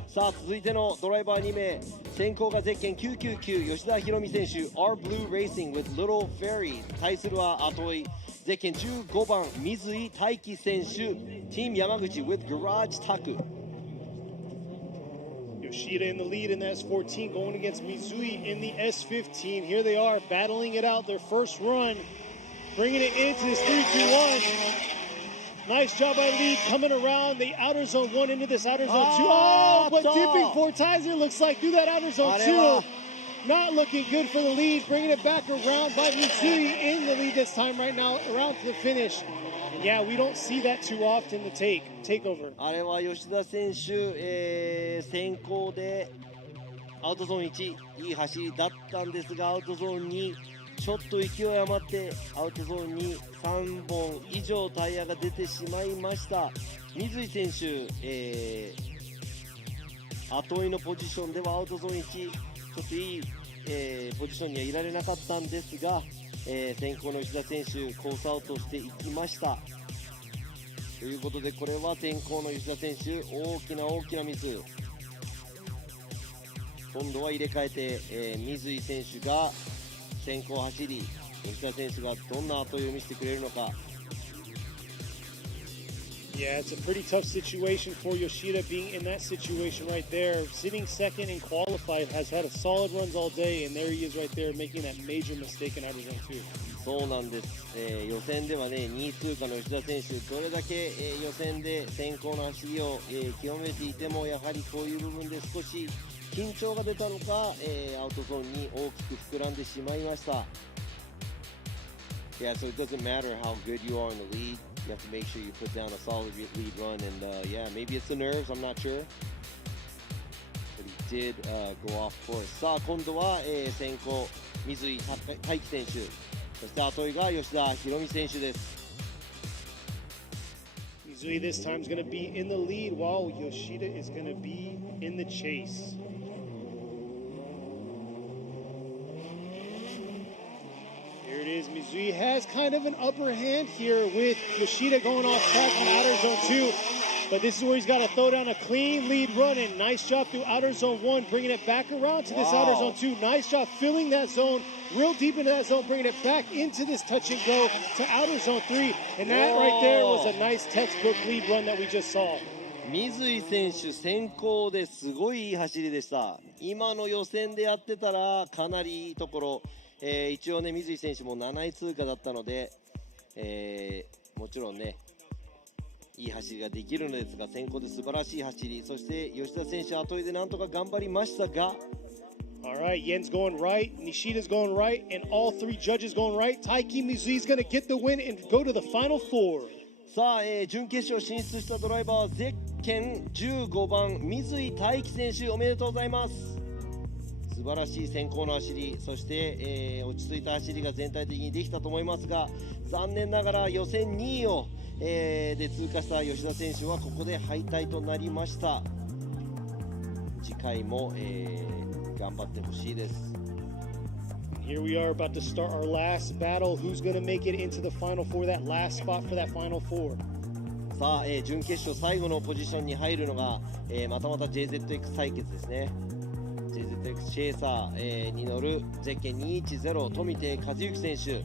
さあ続いてのドライバー2名、先行がゼッケン999吉田弘美選手 R Blue Racing with Little Ferry、 対するは後追いゼッケン15番水井大輝選手 Team 山口 with Garage Taku。Yoshida in the lead in the S14 going against Mizui in the S15. Here they are battling it out, their first run, bringing it into this 3-2-1. Nice job by lead coming around the outer zone 1 into this outer zone 2. Oh, but dipping for Tizer looks like through that outer zone 2. Not looking good for the lead, bringing it back around by Mizui in the lead this time right now, around to the finish. Yeah, we don't see that too often, the takeover. あれは吉田選手、先行でアウトゾーン1いい走りだったんですが、アウトゾーン2ちょっと勢い余ってアウトゾーンに3本以上タイヤが出てしまいました。水井選手、後追いのポジションではアウトゾーン1ちょっといい、ポジションにはいられなかったんですが、先行の吉田選手コースアウトしていきました。ということでこれは先行の吉田選手大きなミス。今度は入れ替えて、水井選手が先行走り、吉田選手がどんな後追いを見せてくれるのか。Yeah, it's a pretty tough situation for Yoshida being in that situation right there. Sitting second in qualified, has had a solid runs all day, and there he is right there making that major mistake in outer zone 2. そうなんです、予選ではね2位通過の吉田選手どれだけ、予選で先行の走りを、極めていてもやはりこういう部分で少し緊張が出たのか、アウトゾーンに大きく膨らんでしまいました。 Yeah, so it doesn't matter how good you are in the lead. You have to make sure you put down a solid lead run, and yeah, maybe it's the nerves, I'm not sure. But he did go off course. さあ今度は、先行水井大輝選手、そして後追いが吉田弘美選手です。 Mizui this time is going to be in the lead while Yoshida is going to be in the chase. Here it is. Mizui has kind of an upper hand here with Yoshida going off track on outer zone 2. But this is where he's got to throw down a clean lead run, and nice job through outer zone 1, bringing it back around to this outer zone 2. Nice job filling that zone, real deep into that zone, bringing it back into this touch and go to outer zone 3. And that right there was a nice textbook lead run that we just saw. 水井選手先行ですごいいい走りでした。今の予選でやってたらかなりいいところ、一応ね水井選手も7位通過だったので、もちろんねいい走りができるのですが、先行で素晴らしい走り、そして吉田選手後追いでなんとか頑張りましたが、 Alright, Yen's going right, Nishida's going right, and all three judges going right. Taiki Mizui's going to get the win and go to the final four. さあ、準決勝進出したドライバーはゼッケン15番水井大輝選手、おめでとうございます。素晴らしい先行の走り、そして、落ち着いた走りが全体的にできたと思いますが、残念ながら予選2位を、で通過した吉田選手はここで敗退となりました。次回も、頑張ってほしいです。 Here we are about to start our last battle. Who's going to make it into the final four, that last spot for that final four? さあ、準決勝最後のポジションに入るのが、またまた JZX 対決ですね。JZX JZX シェーサー、に乗るゼッケン210富手和幸選手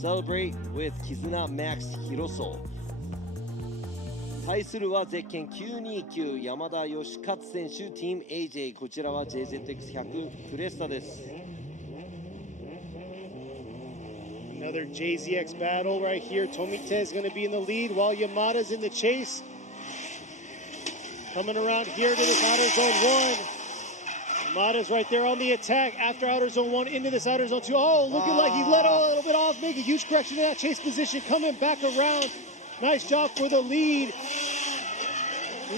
Celebrate with 絆 Max 広荘対するはゼッケン929山田義勝選手 Team AJ こちらは JZX100 クレスタです。 Another JZX battle right here. Tomite is going to be in the lead while Yamada's in the chase. Coming around here to this outer zone 1. Yamada's right there on the attack after outer zone 1 into this outer zone 2. Oh, looking like he let a little bit off, make a huge correction in that chase position. Coming back around. Nice job for the lead.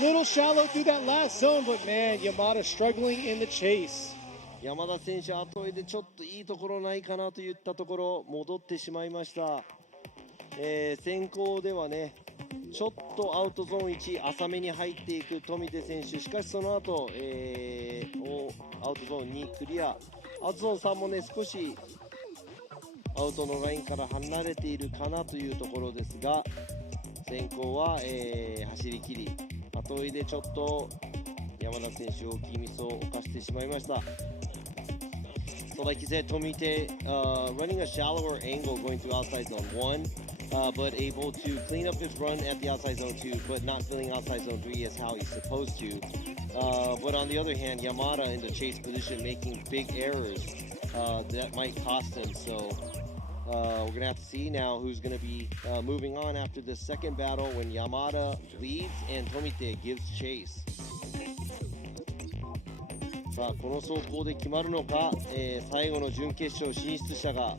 Little shallow through that last zone, but man, Yamada struggling in the chase. 山田選手後追いでちょっといいところないかなといったところ戻ってしまいました。先行ではねちょっとアウトゾーン1浅めに入っていく富手選手しかしその後、アウトゾーン2クリアアウトゾーン3もね少しアウトのラインから離れているかなというところですが先行は、走り切り後追いでちょっと山田選手大きいミスを犯してしまいました。So like you said, Tomite running a shallower angle going through outside zone 1, but able to clean up his run at the outside zone 2, but not filling outside zone 3 as how he's supposed to. But on the other hand, Yamada in the chase position making big errors that might cost him. So we're going to have to see now who's going to be moving on after the second battle when Yamada leads and Tomite gives chase. さあこの走行で決まるのか、最後の準決勝進出者が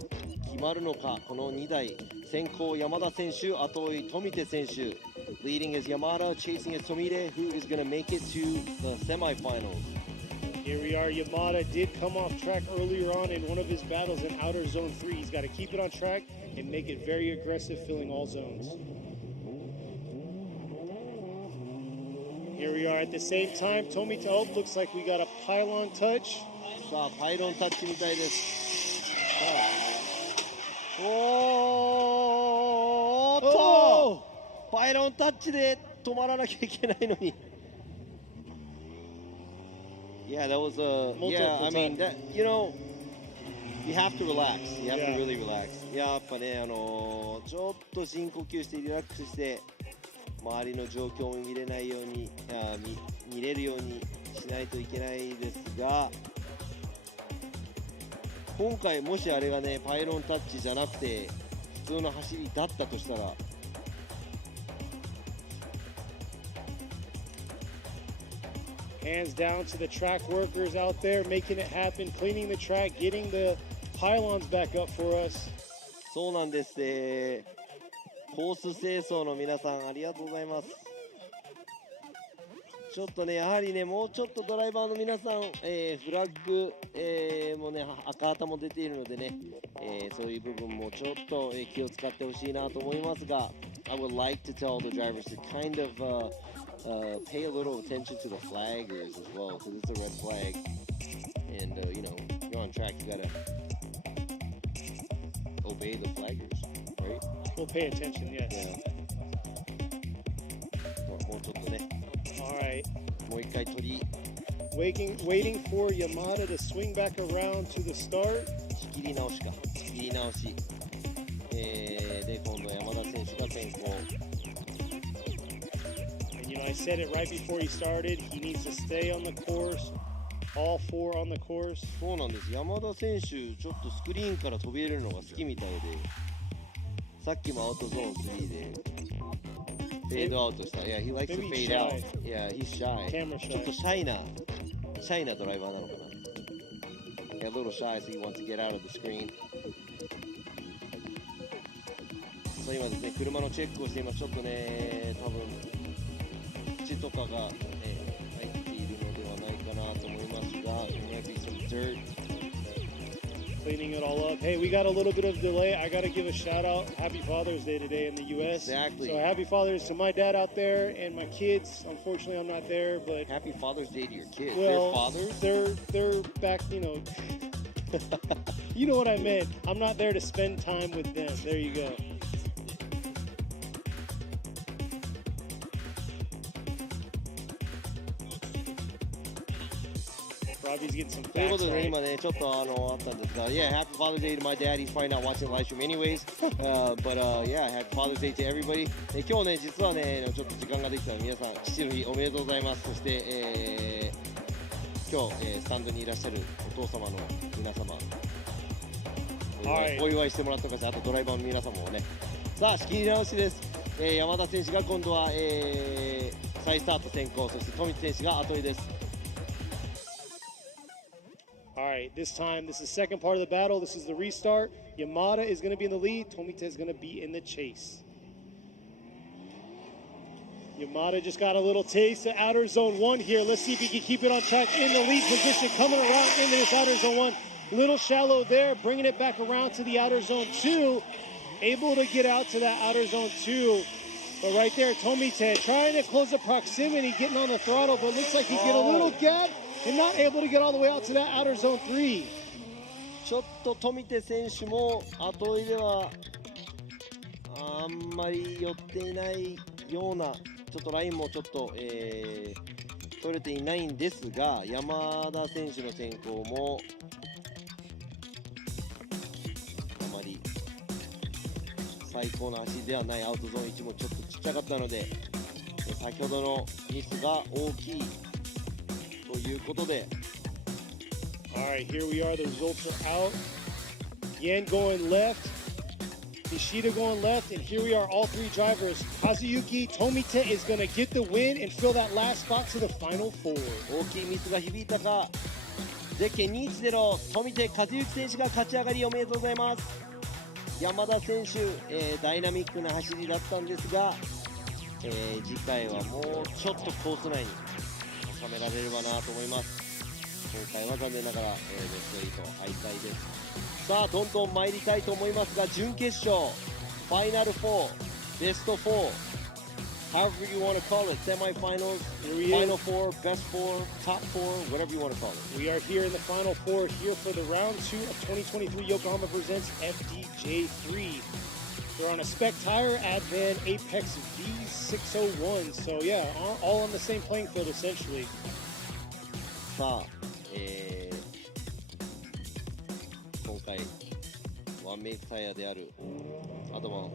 決まるのかこの2台先行山田選手後追い富手選手 Leading is Yamada, chasing is Tomite who is going to make it to the semifinals. Here we are. Yamada did come off track earlier on in one of his battles in outer zone 3. He's got to keep it on track and make it very aggressive filling all zones. Here we are at the same time. Tomite, oh, looks like we got a pylon touch. さあパイロンタッチみたいです。さあおーっとパイロンタッチで止まらなきゃいけないのに。Yeah, that was yeah, I mean, that, you know, you have to relax. You have to really relax. やっぱね、ちょっと深呼吸してリラックスして、周りの状況も見れないように、見れるようにしないといけないですが、今回もしあれがね、パイロンタッチじゃなくて、普通の走りだったとしたら、Hands down to the track workers out there, making it happen, cleaning the track, getting the pylons back up for us. そうなんです。コース清掃の皆さんありがとうございます。ちょっとねやはりねもうちょっとドライバーの皆さん、フラッグ、もね赤旗も出ているのでね、そういう部分もちょっと、気を使ってほしいなと思いますが I would like to tell the drivers to kind of pay a little attention to the flaggers as well because it's a red flag and you know you're on track you gotta obey the flaggers, right? We'll pay attention, yes. Yeah. もうちょっとね Alright. もう一回取り Waiting for Yamada to swing back around to the start. 仕切り直しか仕切り直し、で今度山田選手が先行 And you know I said it right before he started, he needs to stay on the course, all four on the course. そうなんです山田選手ちょっとスクリーンから飛び入れるのが好きみたいでさっきもアウトゾーン3でフェードアウトした。Yeah, he likes to fade out. Yeah, he's shy. ちょっとシャイなドライバーなのかな。Yeah, a little shy, so he wants to get out of the screen. さあ今ですね、車のチェックをしています。ちょっとね、多分土とかが、入っているのではないかなと思いますが、there might be some dirt. Cleaning it all up. Hey, we got a little bit of delay. I got to give a shout out. Happy Father's Day today in the U.S. Exactly. So happy Father's to my dad out there and my kids. Unfortunately, I'm not there, but Happy Father's Day to your kids. well, They're fathers? they're back. You know, you know what I meant. I'm not there to spend time with them. There you go. Robbie's getting some というこ facts とで、 right. 今ね、ちょっとあったんですが、Yeah, Happy Father's Day to my dad. He's probably not watching the live stream anyways. But yeah, Happy Father's Day to everybody. 今日ね、実はね、ちょっと時間ができたので、皆さん、父の日おめでとうございます。そして、今日、スタンドにいらっしゃるお父様の皆様、お祝いしてもらってます。あとドライバーの皆様もね。さあ、仕切り直しです。山田選手が今度は、再スタート先行、そして富田選手が後追いです。All right, this time, this is the second part of the battle. This is the restart. Yamada is going to be in the lead. Tomita is going to be in the chase. Yamada just got a little taste of outer zone 1 here. Let's see if he can keep it on track in the lead position. Coming around into this outer zone 1. Little shallow there, bringing it back around to the outer zone 2. Able to get out to that outer zone 2. But right there, Tomita trying to close the proximity, getting on the throttle, but looks like he get a little gap and not able to get all the way out to that outer zone 3. ちょっと富手選手も後追いではあんまり寄っていないような、ちょっとラインもちょっと、取れていないんですが、山田選手の先行もあまり最高の走りではない。アウトゾーン1もちょっとちっちゃかったので、先ほどのミスが大きいということで。All right, here we are. The results are out. Yen going left, Nishida going left, and here we are, all three drivers. Kazuyuki Tomita is going to get the win and fill that last spot to the final 4. 大きいミスが響いたか。ゼッケン210、富手和幸選手が勝ち上がり、おめでとうございます。山田選手、ダイナミックな走りだったんですが、次回はもうちょっとコース内に収められればなと思います。今回は残念ながら、ベスト8敗退です。さあ、どんどん参りたいと思いますが、準決勝、ファイナル4、ベスト4、however you want to call it, semifinals, final 4, best 4, top 4, whatever you want to call it. We are here in the final 4 here for the round 2 of 2023 Yokohama presents FDJ3. They're on a spec tire, Advan Apex V601. So yeah, all on the same playing field essentially. さあ、今回ワンメイクタイヤであるアドバン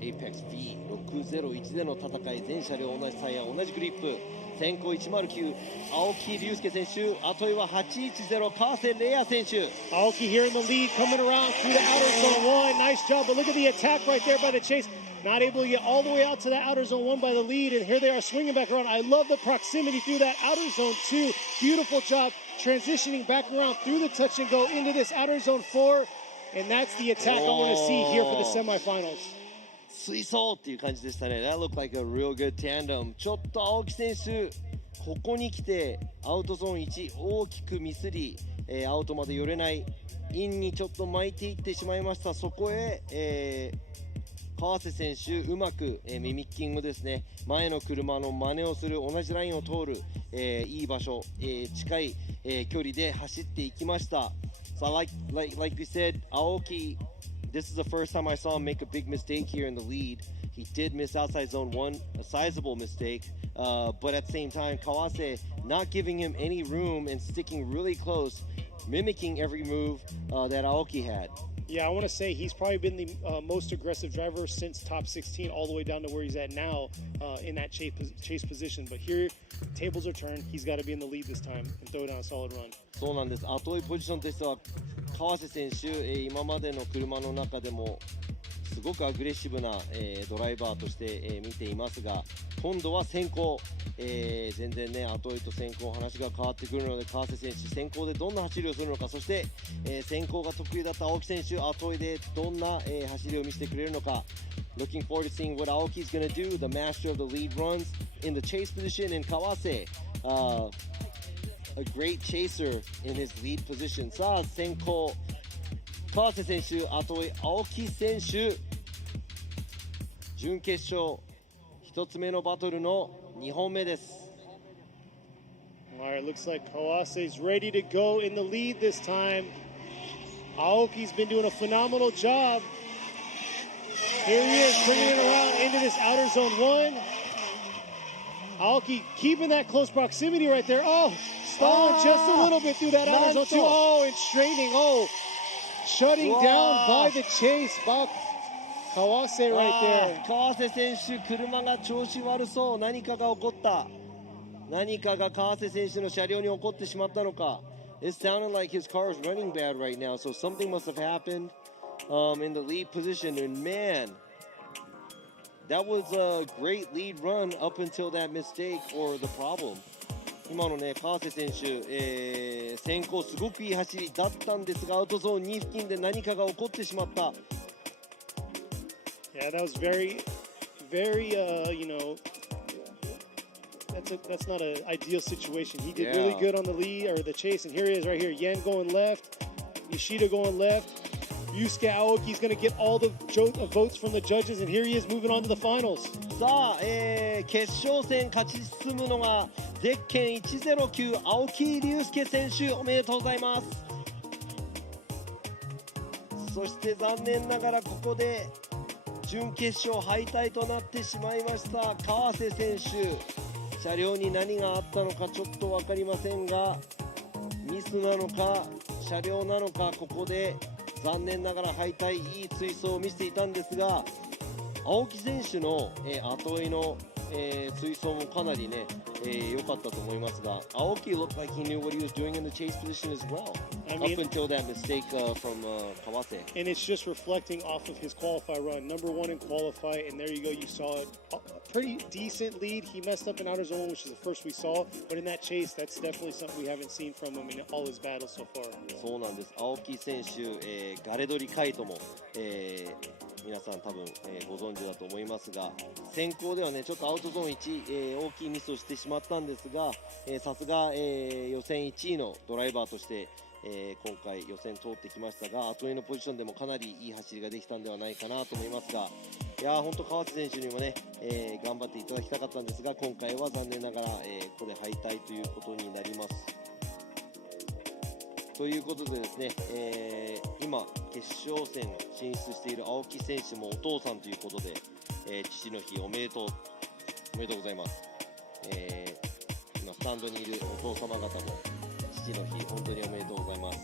Apex V601 での戦い、全車両同じタイヤ、同じグリップ、先行109、青木隆介選手、後追いは810、川瀬玲也選手。青木 here in the lead, coming around through the outer zone 1. Nice job, but look at the attack right there by the chase. Not able to get all the way out to that outer zone 1 by the lead, and here they are swinging back around. I love the proximity through that outer zone 2. Beautiful job transitioning back around through the touch and go into this outer zone 4, and that's the attack I want to see here for the semifinals. 水槽っていう感じでしたね。That looked like a real good tandem. ちょっと青木選手、ここに来てアウトゾーン1大きくミスり、アウトまで寄れない、インにちょっと巻いていってしまいました。そこへ、川瀬選手、うまく、ミミッキングですね、前の車の真似をする、同じラインを通る、いい場所、近い、距離で走っていきました。So like we said, Aoki, this is the first time I saw him make a big mistake here in the lead. He did miss outside zone 1, a sizable mistake, but at the same time, Kawase not giving him any room and sticking really close, mimicking every move that Aoki had. Yeah, I want to say he's probably been the most aggressive driver since top 16 all the way down to where he's at now in that chase position. But here, tables are turned. He's got to be in the lead this time and throw down a solid run. そうなんです。後追いポジションとしては川瀬選手、今までの車の中でもすごくアグレッシブな、ドライバーとして、見ていますが、今度は先行、全然ね、後追いと先行話が変わってくるので、川瀬選手先行でどんな走りをするのか、そして、先行が得意だった青木選手、後追いでどんな、走りを見せてくれるのか。Looking forward to seeing what Aoki is going to do, the master of the lead runs in the chase position, and Kawase, a great chaser in his lead position. さあ、先行川瀬選手、後追い青木選手、準決勝1つ目のバトルの2本目です。All right, looks like Kawase's ready to go in the lead this time. Aoki's been doing a phenomenal job. Here he is, bringing it around into this outer zone 1. Aoki keeping that close proximity right there. Oh, fallen just a little bit through that outer zone too. Oh, and straightening. Oh, shutting down by the chase. Kawase right there. 川瀬選手、車が調子悪そう。何かが起こった。何かが川瀬選手の車両に起こってしまったのか。It sounded like his car is running bad right now, so something must have happened in the lead position. And man, that was a great lead run up until that mistake or the problem. 今のね、川瀬選手、先行すごくいい走りだったんですが、アウトゾーン2付近で何かが起こってしまった。Yeah, that was very, you know, that's not an ideal situation. He did really good on the lead or the chase, and here he is right here. Yen going left, Yoshida going left. Yusuke Aoki's going to get all the votes from the judges, and here he is moving on to the finals. さあ、決勝戦勝ち進むのがゼッケン109青木隆介選手、おめでとうございます。そして残念ながらここで準決勝敗退となってしまいました川瀬選手。車両に何があったのかちょっと分かりませんが、ミスなのか車両なのか、ここで残念ながら敗退。いい追走を見せていたんですが、青木選手の、後追いの、追走もかなりね、良かったと思いますが、青木 looked like he knew what he was doing in the chase position as well. I mean, up until that mistake from Kawase. And it's just reflecting off of his qualify run. Number one in qualify, and there you go. You saw a pretty decent lead. He messed up in outer zone, which is the first we saw. But in that chase, that's definitely something we haven't seen from him in all his battles so far. そうなんです。青木選手、ガレドリカイトも、皆さん多分、ご存知だと思いますが、先行ではねちょっとアウトゾーン1、大きいミスをしてしまったんですが、さすが、予選1位のドライバーとして、今回予選通ってきましたが、後追いのポジションでもかなりいい走りができたんではないかなと思いますが、いやー本当川瀬選手にもね、頑張っていただきたかったんですが、今回は残念ながら、ここで敗退ということになります。ということでですね、今決勝戦進出している青木選手もお父さんということで、父の日おめでとうございます。今スタンドにいるお父様方も父の日本当におめでとうございます。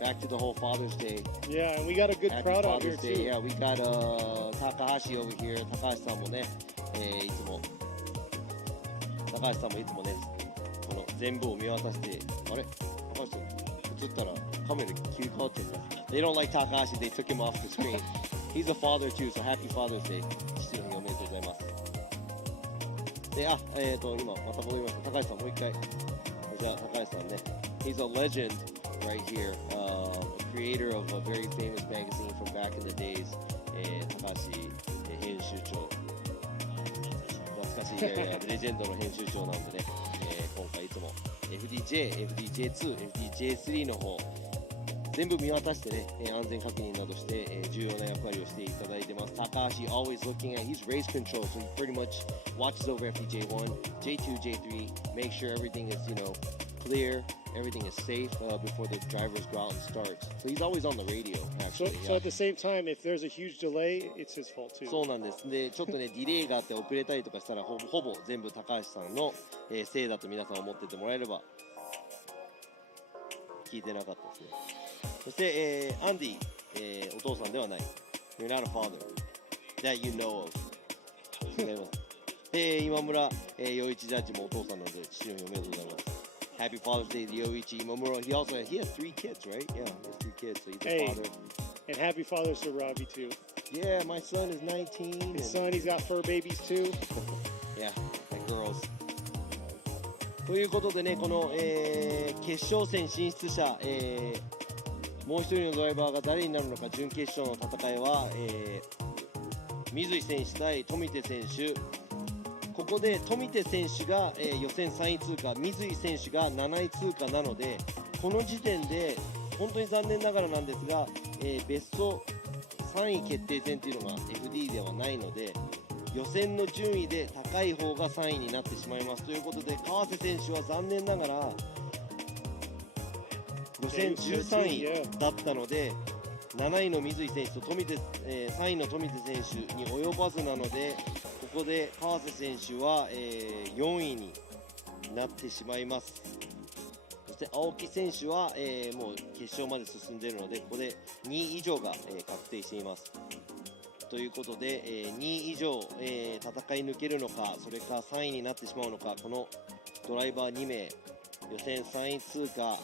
Back to the whole Father's Day. Yeah, and we got a good crowd out here too. Yeah, we got Takahashi over here. 高橋さんもね、いつも高橋さんもいつもねこの全部を見渡して、あれ高橋さん映ったらカメラ切り替わってるんだ。They don't like Takahashi. They took him off the screen. He's a father too, so happy Father's Day. 父の日おめでとうございます。で、今また戻りました。高橋さんもう一回。じゃあ高橋さんね。He's a legend right here, a creator of a very famous magazine from back in the days. 高橋、編集長。懐かしいレジェンドの編集長なんでね、今回いつも FDJ、FDJ2、FDJ3 の方全部見渡してね、安全確認などして、重要な役割をしていただいてます。Takahashi always looking at his race control, so he pretty much watches over FDJ1, J2, J3, make sure everything is, you know, clear, everything is safe before the drivers go out and start. So he's always on the radio, actually. So at the same time, if there's a huge delay, it's his fault too. そうなんです。で、ちょっとね、ディレイがあって遅れたりとかしたら、ほぼ全部高橋さんの、せいだと皆さん思っててもらえれば、聞いてなかったですね。そして、アンディ、お父さんではない。You're not a father that you know of. 違います。今村、陽一ジャッジもお父さんなので、父の日おめでとうございます。Happy Father's Day to Yoichi Imamura. He has 3 kids, right? Yeah, he has 3 kids, so he's a father. And happy Father's to Robbie too. Yeah, my son is 19. His son, he's got fur babies too. Yeah, like girls. ということでね、この、決勝戦進出者、もう一人のドライバーが誰になるのか、準決勝の戦いは、水井選手対富手選手。ここで富手選手が、予選3位通過、水井選手が7位通過なので、この時点で本当に残念ながらなんですが、ベスト3位決定戦というのが FD ではないので、予選の順位で高い方が3位になってしまいます。ということで川瀬選手は残念ながら予選13位だったので、7位の水井選手と3位の富手選手に及ばずなので、ここで川瀬選手は、4位になってしまいます。そして青木選手は、もう決勝まで進んでいるので、ここで2位以上が、確定しています。ということで、2位以上、戦い抜けるのか、それか3位になってしまうのか、このドライバー2名、予選3位通過、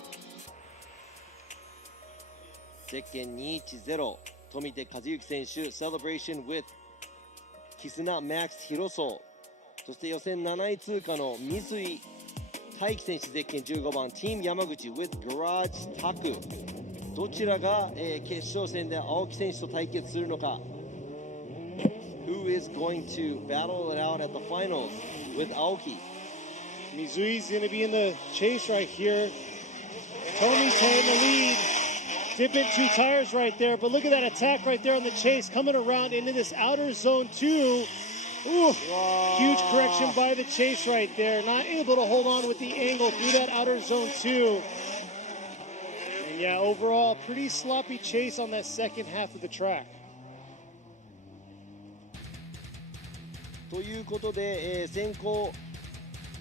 ゼッケン210、富手和幸選手、Celebration with キスナ・マックス・ヒロソー、そして予選7位通過の水井大輝選手、ゼッケン15番、チーム山口 with ガラージ・タク、どちらが、決勝戦で青木選手と対決するのか。Who is going to battle it out at the finals with Aoki? Mizui's going to be in the chase right here. Tomite in the lead. Dipping 2 tires right there. But look at that attack right there on the chase. Coming around into this outer zone 2. Ooh, huge correction by the chase right there. Not able to hold on with the angle through that outer zone 2. And yeah, overall, pretty sloppy chase on that second half of the track. ということで、先行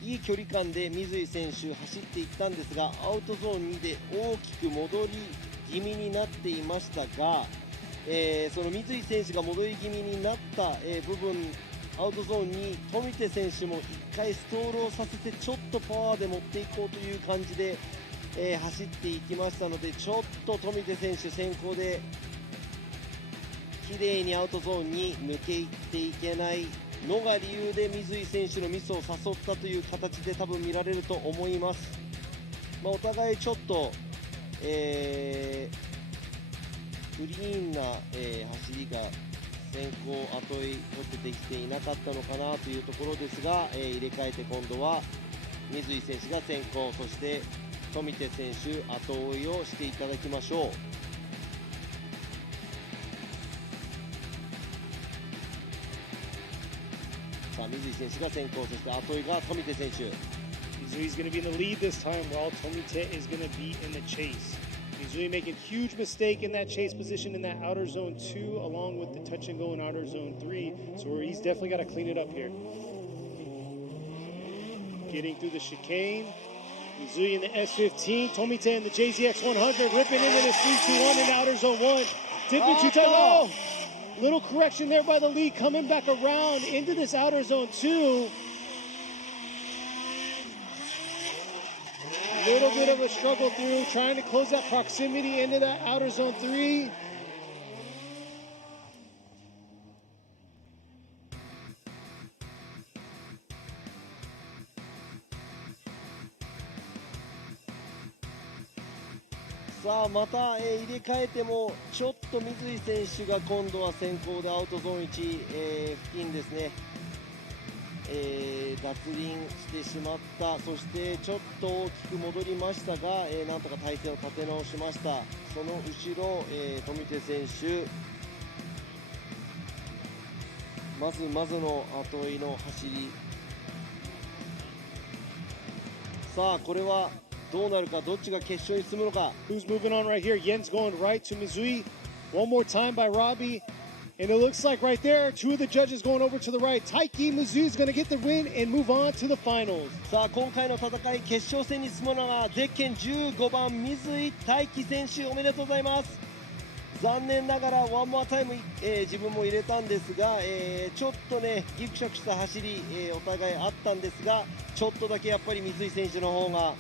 いい距離感で水井選手走っていったんですが、アウトゾーン2で大きく戻り気味になっていましたが、その水井選手が戻り気味になった、部分、アウトゾーンに富手選手も1回ストールをさせてちょっとパワーで持っていこうという感じで、走っていきましたので、ちょっと富手選手先行で綺麗にアウトゾーンに抜けいっていけないのが理由で水井選手のミスを誘ったという形で多分見られると思います。お互いちょっと、クリーンな、走りが先行後追い取ってできていなかったのかなというところですが、入れ替えて今度は水井選手が先行、そして富手選手後追いをしていただきましょう。水井選手が先行、そして後追いが富手選手。Mizui's going to be in the lead this time, while Tomite is going to be in the chase. Mizui making huge mistake in that chase position in that outer zone 2, along with the touch and go in outer zone 3. So he's definitely got to clean it up here. Getting through the chicane. Mizui in the S15, Tomite in the JZX100, ripping into this 3-2-1 in outer zone 1. Dipping 2 times. Oh! Little correction there by the lead, coming back around into this outer zone 2. Little bit of a struggle through, trying to close that proximity into that outer zone 3.さあまた、入れ替えてもちょっと水井選手が今度は先行でアウトゾーン1、付近ですね、脱輪してしまった。そしてちょっと大きく戻りましたが、なんとか体勢を立て直しました。その後ろ、富手選手まずまずの後追いの走り。さあこれはどうなるか、どっちが決勝に進むのか。 Who's moving on right here? Yen's going right to Mizui. One more time by Robbie. And it looks like right there, 2 of the judges going over to the right. Taiki Mizui's going to get the win and move on to the finals. さあ今回の戦い決勝戦に進むのはゼッケン15番水井大輝選手、おめでとうございます。残念ながらワンモアタイム、自分も入れたんですが、ちょっとねギクシャクした走り、お互いあったんですが、ちょっとだけやっぱり水井選手の方が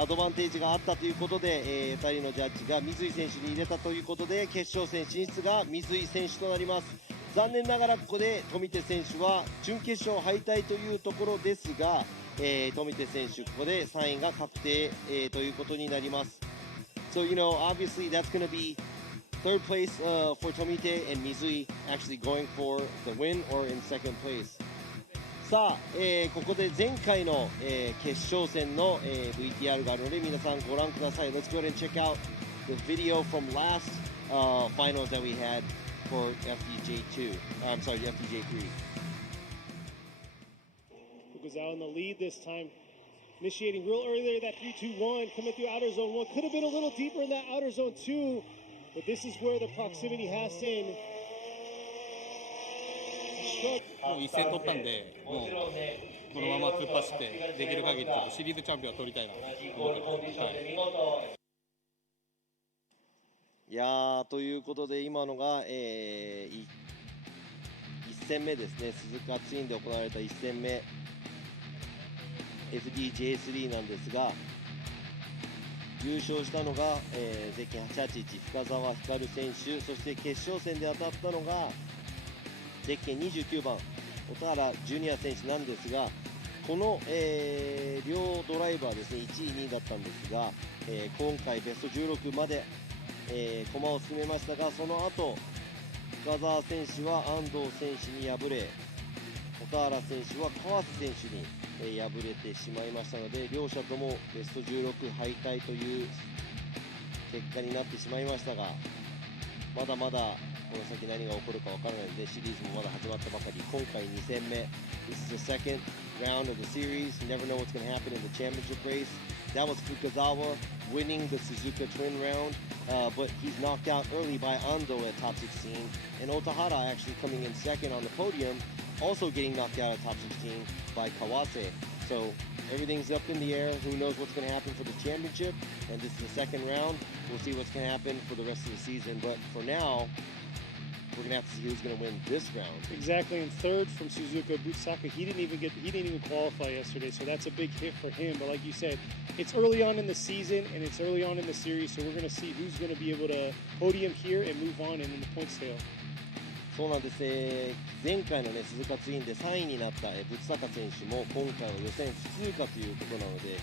アドバンテージがあったということで、2人のジャッジが水井選手に入れたということで、決勝戦進出が水井選手となります。残念ながらここで富手選手は準決勝敗退というところですが、富手選手ここで3位が確定、ということになります。 So you know obviously that's going to be third place, for Tomite and Mizui actually going for the win or in second place. さあ、ここで前回の、決勝戦の、VTR があるので皆さんご覧ください。 Let's go ahead and check out the video from last finals that we had for FDJ2. I'm sorry, FDJ3. Fuku's out in the lead this time. Initiating real early there, that 3-2-1, coming through outer zone 1. Could have been a little deeper in that outer zone 2, but this is where the proximity has in. Struggle. もう一戦取ったんで、もうこのまま突っ走ってできる限りシリーズチャンピオンは取りたいなと思ってます。はい、いやー、ということで今のが、1戦目ですね。鈴鹿ツインで行われた1戦目 FDJ3 なんですが、優勝したのが、ゼッケン881深澤光選手、そして決勝戦で当たったのがゼッケン29番小田原ジュニア選手なんですが、この、両ドライバーですね、1位2位だったんですが、今回ベスト16まで、駒を進めましたが、その後深澤選手は安藤選手に敗れ、小田原選手は川瀬選手に敗れてしまいましたので、両者ともベスト16敗退という結果になってしまいましたが、まだまだこの先何が起こるかわからないので、シリーズもまだ始まったばかり。今回2戦目 This is the second round of the series. You never know what's going to happen in the championship race. That was Fukuzawa winning the Suzuka Twin Round, but he's knocked out early by Ando at top 16, and Otahara actually coming in second on the podium, also getting knocked out at top 16 by Kawase. So everything's up in the air. Who knows what's going to happen for the championship? And this is the second round. We'll see what's going to happen for the rest of the season. But for now, we're going to have to see who's going to win this round. Exactly, and third from Suzuka, Butsaka, he didn't even qualify yesterday, so that's a big hit for him. But like you said, it's early on in the season and it's early on in the series, so we're going to see who's going to be able to podium here and move on and in the points tail. そうなんです、前回の、鈴鹿ツインで3位になった、仏坂選手も今回は予選不通過ということなので、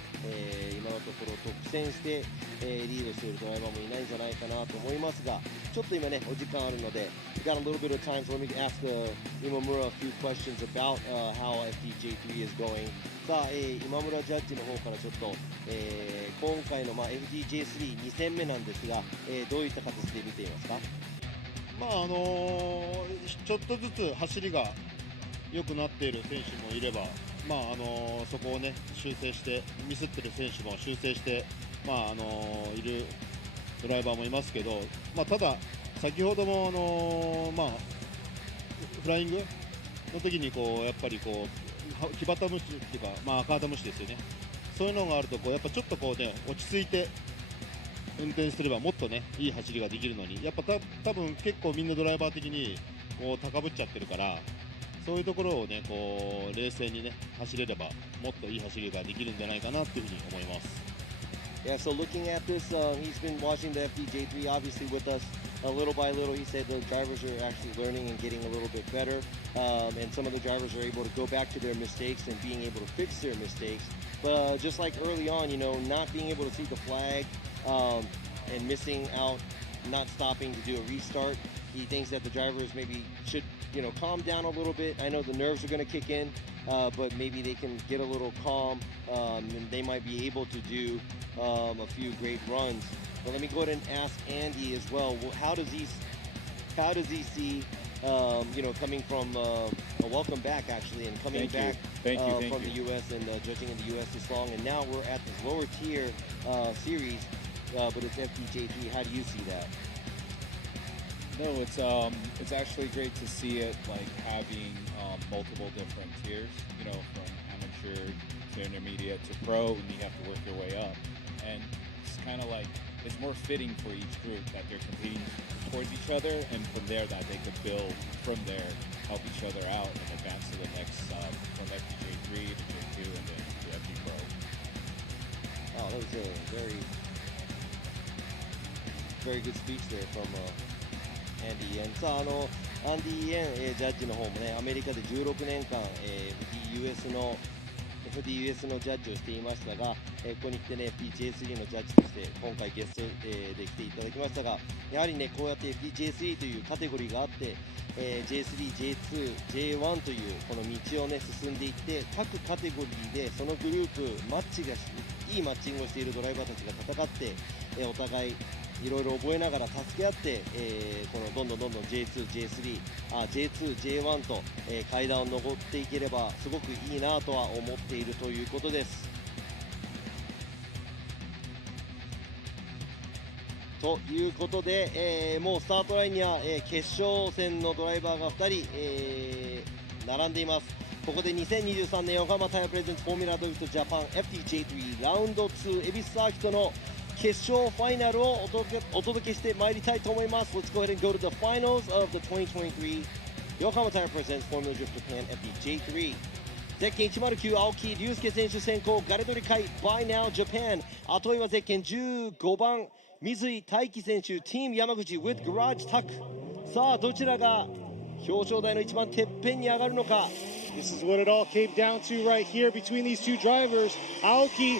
今のところ独占して、リードしているドライバーもいないんじゃないかなと思いますが、ちょっと今ねお時間あるので、we got a little bit of time, so let me ask Imamura a few questions about how FDJ3 is going. さあ、今村ジャッジの方からちょっと、今回の、FDJ32 戦目なんですが、どういった形で見ていますか？ちょっとずつ走りが良くなっている選手もいれば、そこをね修正して、ミスってる選手も修正して、いるドライバーもいますけど、ただ先ほどもフライングの時にやっぱり木端無視っていうか、赤旗無視ですよね。そういうのがあるとやっぱちょっと落ち着いて運転すればもっとねいい走りができるのに、やっぱ多分結構みんなドライバー的に高ぶっちゃってるから、そういうところをね冷静にね走れればもっといい走りができるんじゃないかなっていうふうに思います。Yeah, so looking at this, he's been watching the FDJ3 obviously with us little by little. He said the drivers are actually learning and getting a little bit better, and some of the drivers are able to go back to their mistakes and being able to fix their mistakes. But just like early on, not being able to see the flag and missing out, not stopping to do a restart, he thinks that the drivers maybe should, calm down a little bit. I know the nerves are going to kick in, but maybe they can get a little calm, and they might be able to do a few great runs. But let me go ahead and ask Andy as well. How does he see, coming from welcome back actually, and coming back from the U.S. and judging in the U.S. this long, and now we're at this lower tier series, but it's FDJ3. How do you see that? No, it's actually great to see it like having multiple different tiers, from amateur to intermediate to pro, and you have to work your way up. And it's kind of like it's more fitting for each group that they're competing towards each other, and from there that they could build from there, help each other out, and advance to the next from FDJ3 to J2 and then to FD Pro. Oh, that was a very good speech there from Andy Yen. さあ、アンディ・イエン、ジャッジの方もね、アメリカで16年間、FDUS のジャッジをしていましたが、ここに来てね FDJ3 のジャッジとして今回ゲスト、で来ていただきましたが、やはりねこうやって FDJ3 というカテゴリーがあって、J3、J2、J1 というこの道をね進んでいって、各カテゴリーでそのグループいいマッチングをしているドライバーたちが戦って、お互いいろいろ覚えながら助け合って、このどんどん J2、J3、J2、J1 と、階段を上っていければすごくいいなとは思っているということです。ということで、もうスタートラインには、決勝戦のドライバーが2人、並んでいます。ここで2023年横浜タイヤプレゼンツフォーミュラドリフトジャパン FDJ3 ラウンド2恵比寿サーキットの決勝ファイナルをお届けしてまいりたいと思います。 Let's go ahead and go to the finals of the 2023 Yokohama Tire Presents Formula Drift Japan FDJ3 ゼッケン109青木隆介選手先行ガレドリ会 By Now Japan 後追いはゼッケン15番水井大輝選手 Team 山口 with Garage Tuck さあどちらが表彰台の一番てっぺんに上がるのか。 This is what it all came down to right here between these two drivers. Aoki,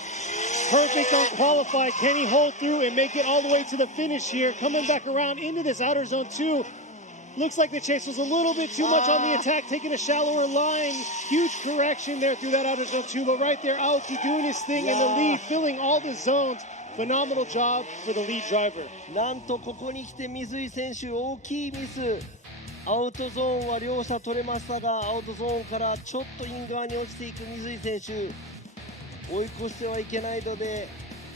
perfect on qualified. Can he hold through and make it all the way to the finish here? Coming back around into this outer zone 2. Looks like the chase was a little bit too much on the attack, taking a shallower line. Huge correction there through that outer zone 2. But right there, Aoki doing his thing in the lead, filling all the zones. Phenomenal job for the lead driver. なんとここに来て水井選手大きいミス。アウトゾーンは両者取れましたが、アウトゾーンからちょっとイン側に落ちていく水井選手、追い越してはいけないので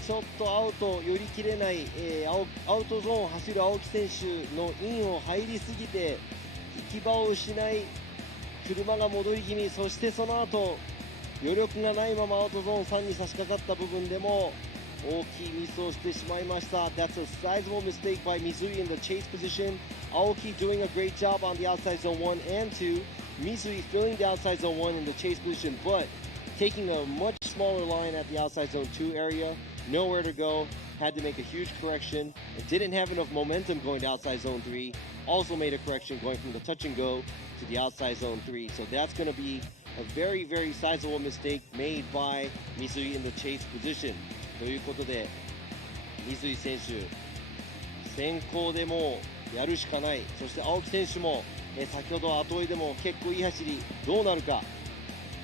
ちょっとアウト寄り切れない、アウトゾーンを走る青木選手のインを入りすぎて行き場を失い車が戻り気味、そしてその後余力がないままアウトゾーン3に差し掛かった部分でも大きいミスをしてしまいました。 That's a sizable mistake by Mizui in the chase position. Aoki doing a great job on the outside zone 1 and 2. Mizui filling the outside zone 1 in the chase position, but taking a much smaller line at the outside zone 2 area. Nowhere to go. Had to make a huge correction. It didn't have enough momentum going to outside zone 3. Also made a correction going from the touch and go to the outside zone 3. So that's going to be a very, very sizable mistake made by Mizui in the chase position. ということで水井選手先行でもうやるしかない。そして青木選手も先ほど後追いでも結構いい走り、どうなるか。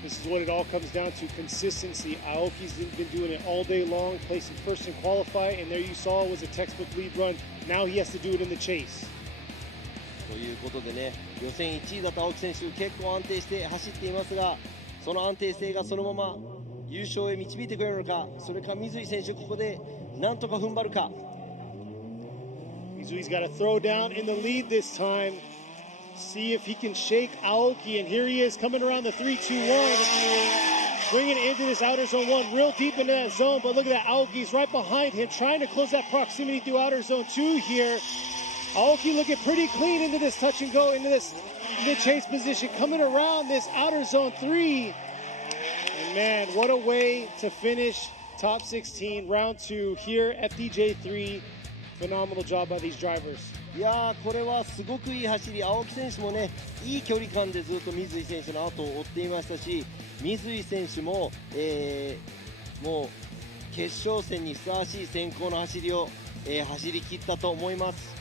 This is what it all comes down to, consistency. Aoki's been doing it all day long, placing first in qualify, and there you saw was a textbook lead run. Now he has to do it in the chase. ということでね、予選1位だった青木選手結構安定して走っていますが、その安定性がそのまま優勝へ導いてくれるのか、それか水井選手ここでなんとか踏ん張るか。 Mizui's got to throw down in the lead this time. See if he can shake Aoki, and here he is coming around the 3-2-1, bringing it into this outer zone 1, real deep into that zone. But look at that, Aoki's right behind him, trying to close that proximity through outer zone 2 here. Aoki looking pretty clean into this touch and go, into this mid-chase position, coming around this outer zone 3. And man, what a way to finish top 16, round 2 here, FDJ3. Phenomenal job by these drivers. いやーこれはすごくいい走り。青木選手もねいい距離感でずっと水井選手の後を追っていましたし、水井選手も、もう決勝戦にふさわしい先行の走りを、走り切ったと思います。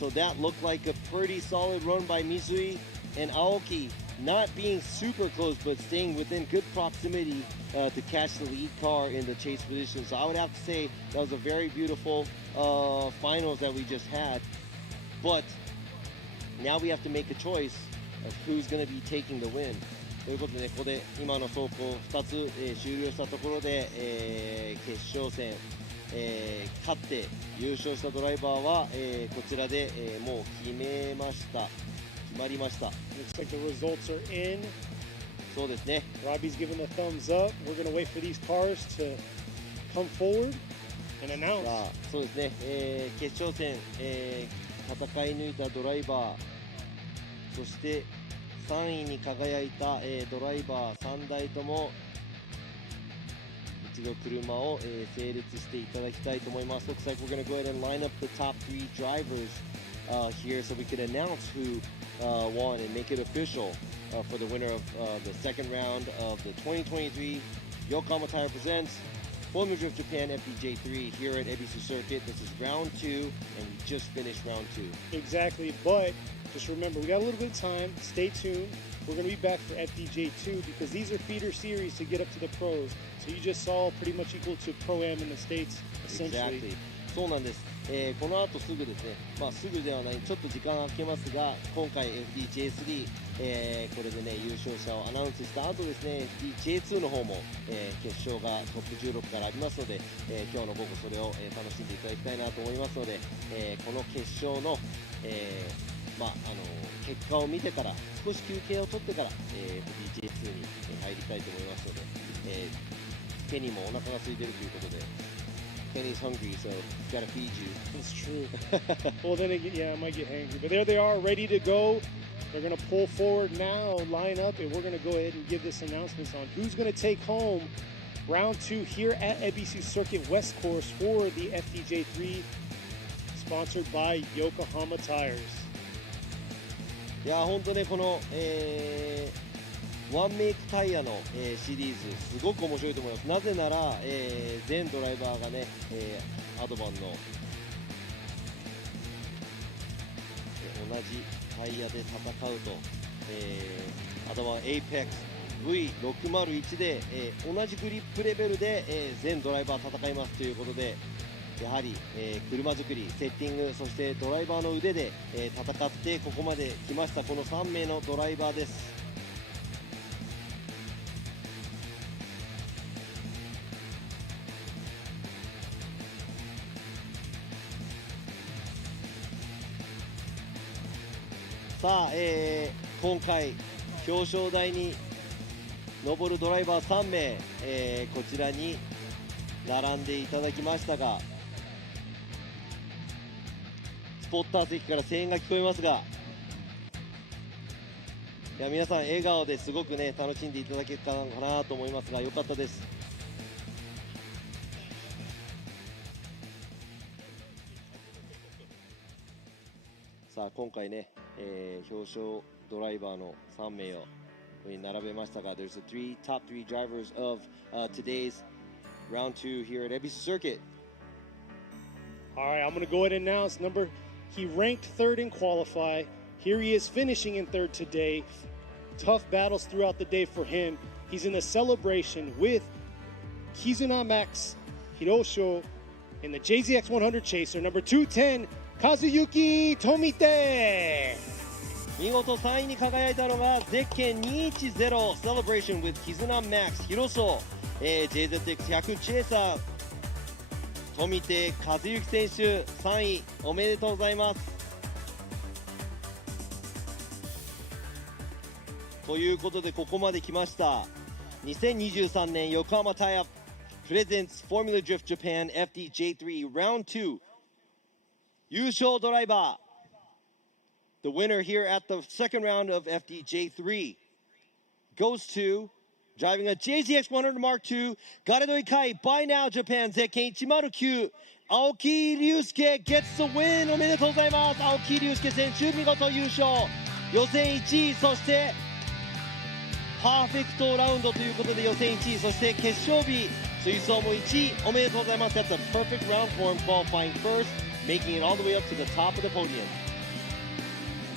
So that looked like a pretty solid run by Mizui and Aoki, not being super close but staying within good proximity to catch the lead car in the chase position. So I would have to say that was a very beautiful finals that we just had. But now we have to make a choice of who's going to be taking the win. ということで、ね、ここで今の走行2つ、終了したところで、決勝戦、勝って優勝したドライバーは、こちらで、もう決まりました。 Looks like the results are in. そうですね。 Robbie's giving the thumbs up. We're going to wait for these cars to come forward and announce. さあそうですね、決勝戦、戦い抜いたドライバー、そして3位に輝いた、ドライバー3台とも一度車を、整列していただきたいと思います。Looks like we're going to go ahead and line up the top 3 drivers here so we can announce who won and make it official for the winner of the second round of the 2023 Yokohama Tire Presents Formula Drift Japan FDJ3 here at EBISU Circuit. This is round 2 and we just finished round 2. Exactly, but just remember we got a little bit of time. Stay tuned. We're going to be back for FDJ2 because these are feeder series to get up to the pros. So you just saw pretty much equal to Pro-Am in the States, essentially. Exactly. そうなんです。この後すぐですね、すぐではない、ちょっと時間が空けますが、今回 FDJ3、これでね、優勝者をアナウンスした後ですね、FDJ2 の方も、決勝がトップ16からありますので、今日の午後それを、楽しんでいただきたいなと思いますので、この決勝の、結果を見てから少し休憩を取ってから、FDJ2 に入りたいと思いますので、ケニーもお腹が空いているということで、Kenny's hungry, so gotta feed you. That's true. Well, then again, yeah, I might get hangry. But there they are, ready to go. They're going to pull forward now, line up, and we're going to go ahead and give this announcement on who's going to take home round 2 here at EBISU Circuit West Course for the FDJ3, sponsored by Yokohama Tires. いや本当ね、この、ワンメイクタイヤの、シリーズすごく面白いと思います。なぜなら、全ドライバーがね、アドバンの、同じタイヤで戦うと、アドバン APEX V601 で、同じグリップレベルで、全ドライバー戦いますということで、やはり、車作り、セッティング、そしてドライバーの腕で、戦ってここまで来ました。この3名のドライバーです。さあ、今回表彰台に上るドライバー3名、こちらに並んでいただきましたが、スポッター席から声援が聞こえますが、いや皆さん笑顔ですごくね楽しんでいただけたのかなと思いますが、良かったです。さあ今回ね、表彰ドライバーの3名をここに並べましたが、 There's the top three drivers of、today's round 2 here at EBISU Circuit. All right, I'm going to go ahead and announce he ranked 3rd in qualify. Here he is finishing in 3rd today. Tough battles throughout the day for him. He's in a celebration with Kizuna Max Hirosho in the JZX 100 Chaser, number 210, Kazuyuki Tomite. 見事3位に輝いたのがゼッケン210 Celebration with Kizuna Max Hirosho、JZX100 チェイサー富手和幸選手3位おめでとうございます。ということでここまで来ました。2023年横浜タイヤプレゼンツフォーミュラドリフトジャパン FDJ3 Round 2優勝ドライバーThe winner here at the second round of FDJ3 goes to driving a JZX 100 Mark II, Garedoi Kai, by now Japan, Zekken 109, Aoki Ryusuke gets the win! おめでとうございます。青木隆介選手、見事優勝。予選1位、そしてパーフェクトラウンドということで予選1位、そして決勝日、追走も1位、おめでとうございます。That's a perfect round for him, qualifying first, making it all the way up to the top of the podium.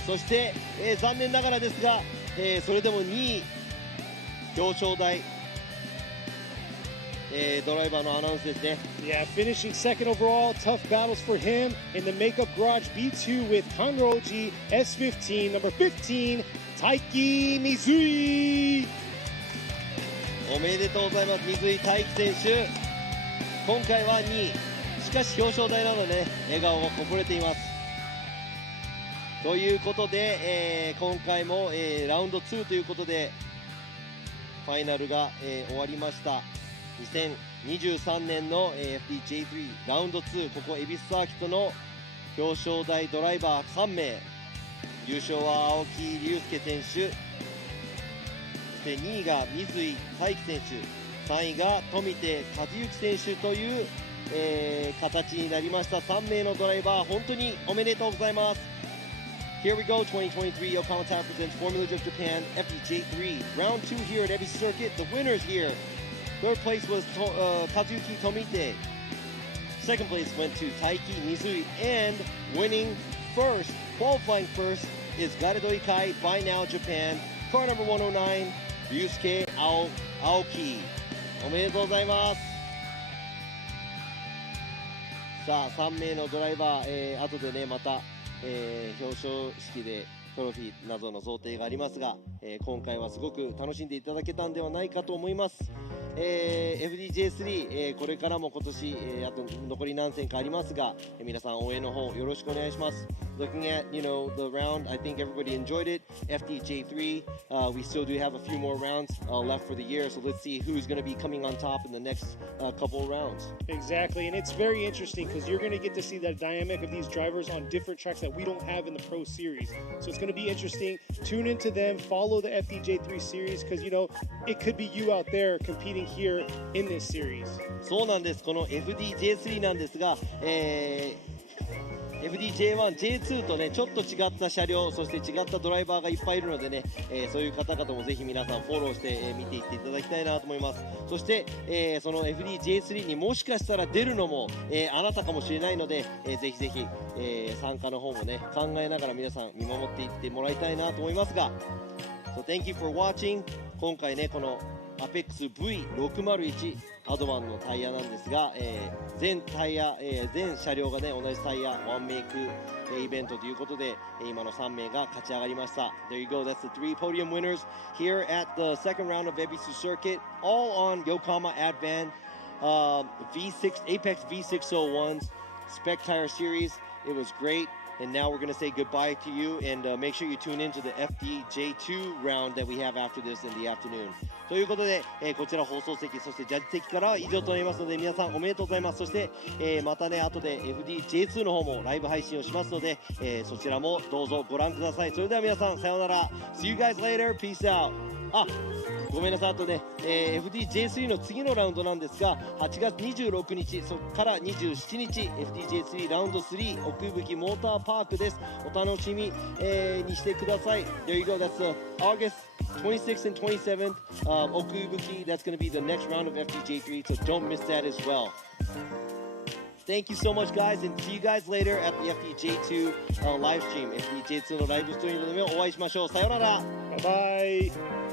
そして、残念ながらですが、それでも2位表彰台、ドライバーのアナウンスですね。Yeah, finishing second overall. Tough battles for him in the Makeup Garage B2 with Kanroji S15, number 15, Taiki Mizui. おめでとうございます。水井大輝選手、今回は2位。しかし表彰台なので、ね、笑顔がこぼれています。ということで、今回も、ラウンド2ということでファイナルが、終わりました。2023年の、FDJ3 ラウンド2、ここ恵比寿サーキットの表彰台ドライバー3名、優勝は青木隆介選手、そして2位が水井大輝選手、3位が富手和幸選手という、形になりました。3名のドライバー本当におめでとうございます。Here we go, 2023 Yokohama Town presents Formula Drift Japan FDJ3 Round 2 here at EBISU Circuit. The winners here. Third place was Kazuki Tomite. Second place went to Taiki Mizui. And winning first, qualifying first, is Garedoi Kai by now Japan. Car number 109, Ryusuke Aoki. おめでとうございます。さあ、3名のドライバー、後でね、また表彰式でトロフィーなどの贈呈がありますが、今回はすごく楽しんでいただけたんではないかと思います。FDJ3、これからも今年、あと残り何戦かありますが、皆さん応援の方よろしくお願いします。Looking at, the round, I think everybody enjoyed it. FDJ3, we still do have a few more rounds left for the year, so let's see who's going to be coming on top in the next couple of rounds. Exactly, and it's very interesting because you're going to get to see the dynamic of these drivers on different tracks that we don't have in the Pro Series. So it's going to be interesting. Tune into them, follow the FDJ3 series because, it could be you out there competing here in this series. そうなんです。この FDJ3 なんですが、FDJ1、J2 とねちょっと違った車両、そして違ったドライバーがいっぱいいるのでね、そういう方々もぜひ皆さんフォローして、見ていっていただきたいなと思います。そして、その FDJ3 にもしかしたら出るのも、あなたかもしれないので、ぜひぜひ、参加の方もね考えながら皆さん見守っていってもらいたいなと思いますが、So thank you for watching。今回ねこのアペックス V601 アドバンのタイヤなんですが、全タイヤ、全車両がね同じタイヤワンメイク、イベントということで、今の3名が勝ち上がりました。 There you go, that's the 3 podium winners here at the second round of EBISU circuit, all on Yokohama Advan V6 Apex V601's Spec Tire Series. It was great. And now we're going to say goodbye to you, and make sure you tune into the FDJ2 round that we have after this in the afternoon. ということで、こちら放送席、そしてジャッジ席からは以上となりますので、皆さんおめでとうございます。そして、またね後で FDJ2 の方もライブ配信をしますので、そちらもどうぞご覧ください。それでは皆さんさようなら。See you guys later. Peace out. ごめんなさい。あとね、FDJ3 の次のラウンドなんですが、8月26日そこから27日 FDJ3 ラウンド3奥吹モーターパークです。お楽しみ、にしてください。 There you go, that's August 26th and 27th, 奥吹 that's going to be the next round of FDJ3, so don't miss that as well. Thank you so much guys, and see you guys later at the FDJ2 live stream. FDJ2 のライブストリームでもお会いしましょう。さようなら。Bye bye.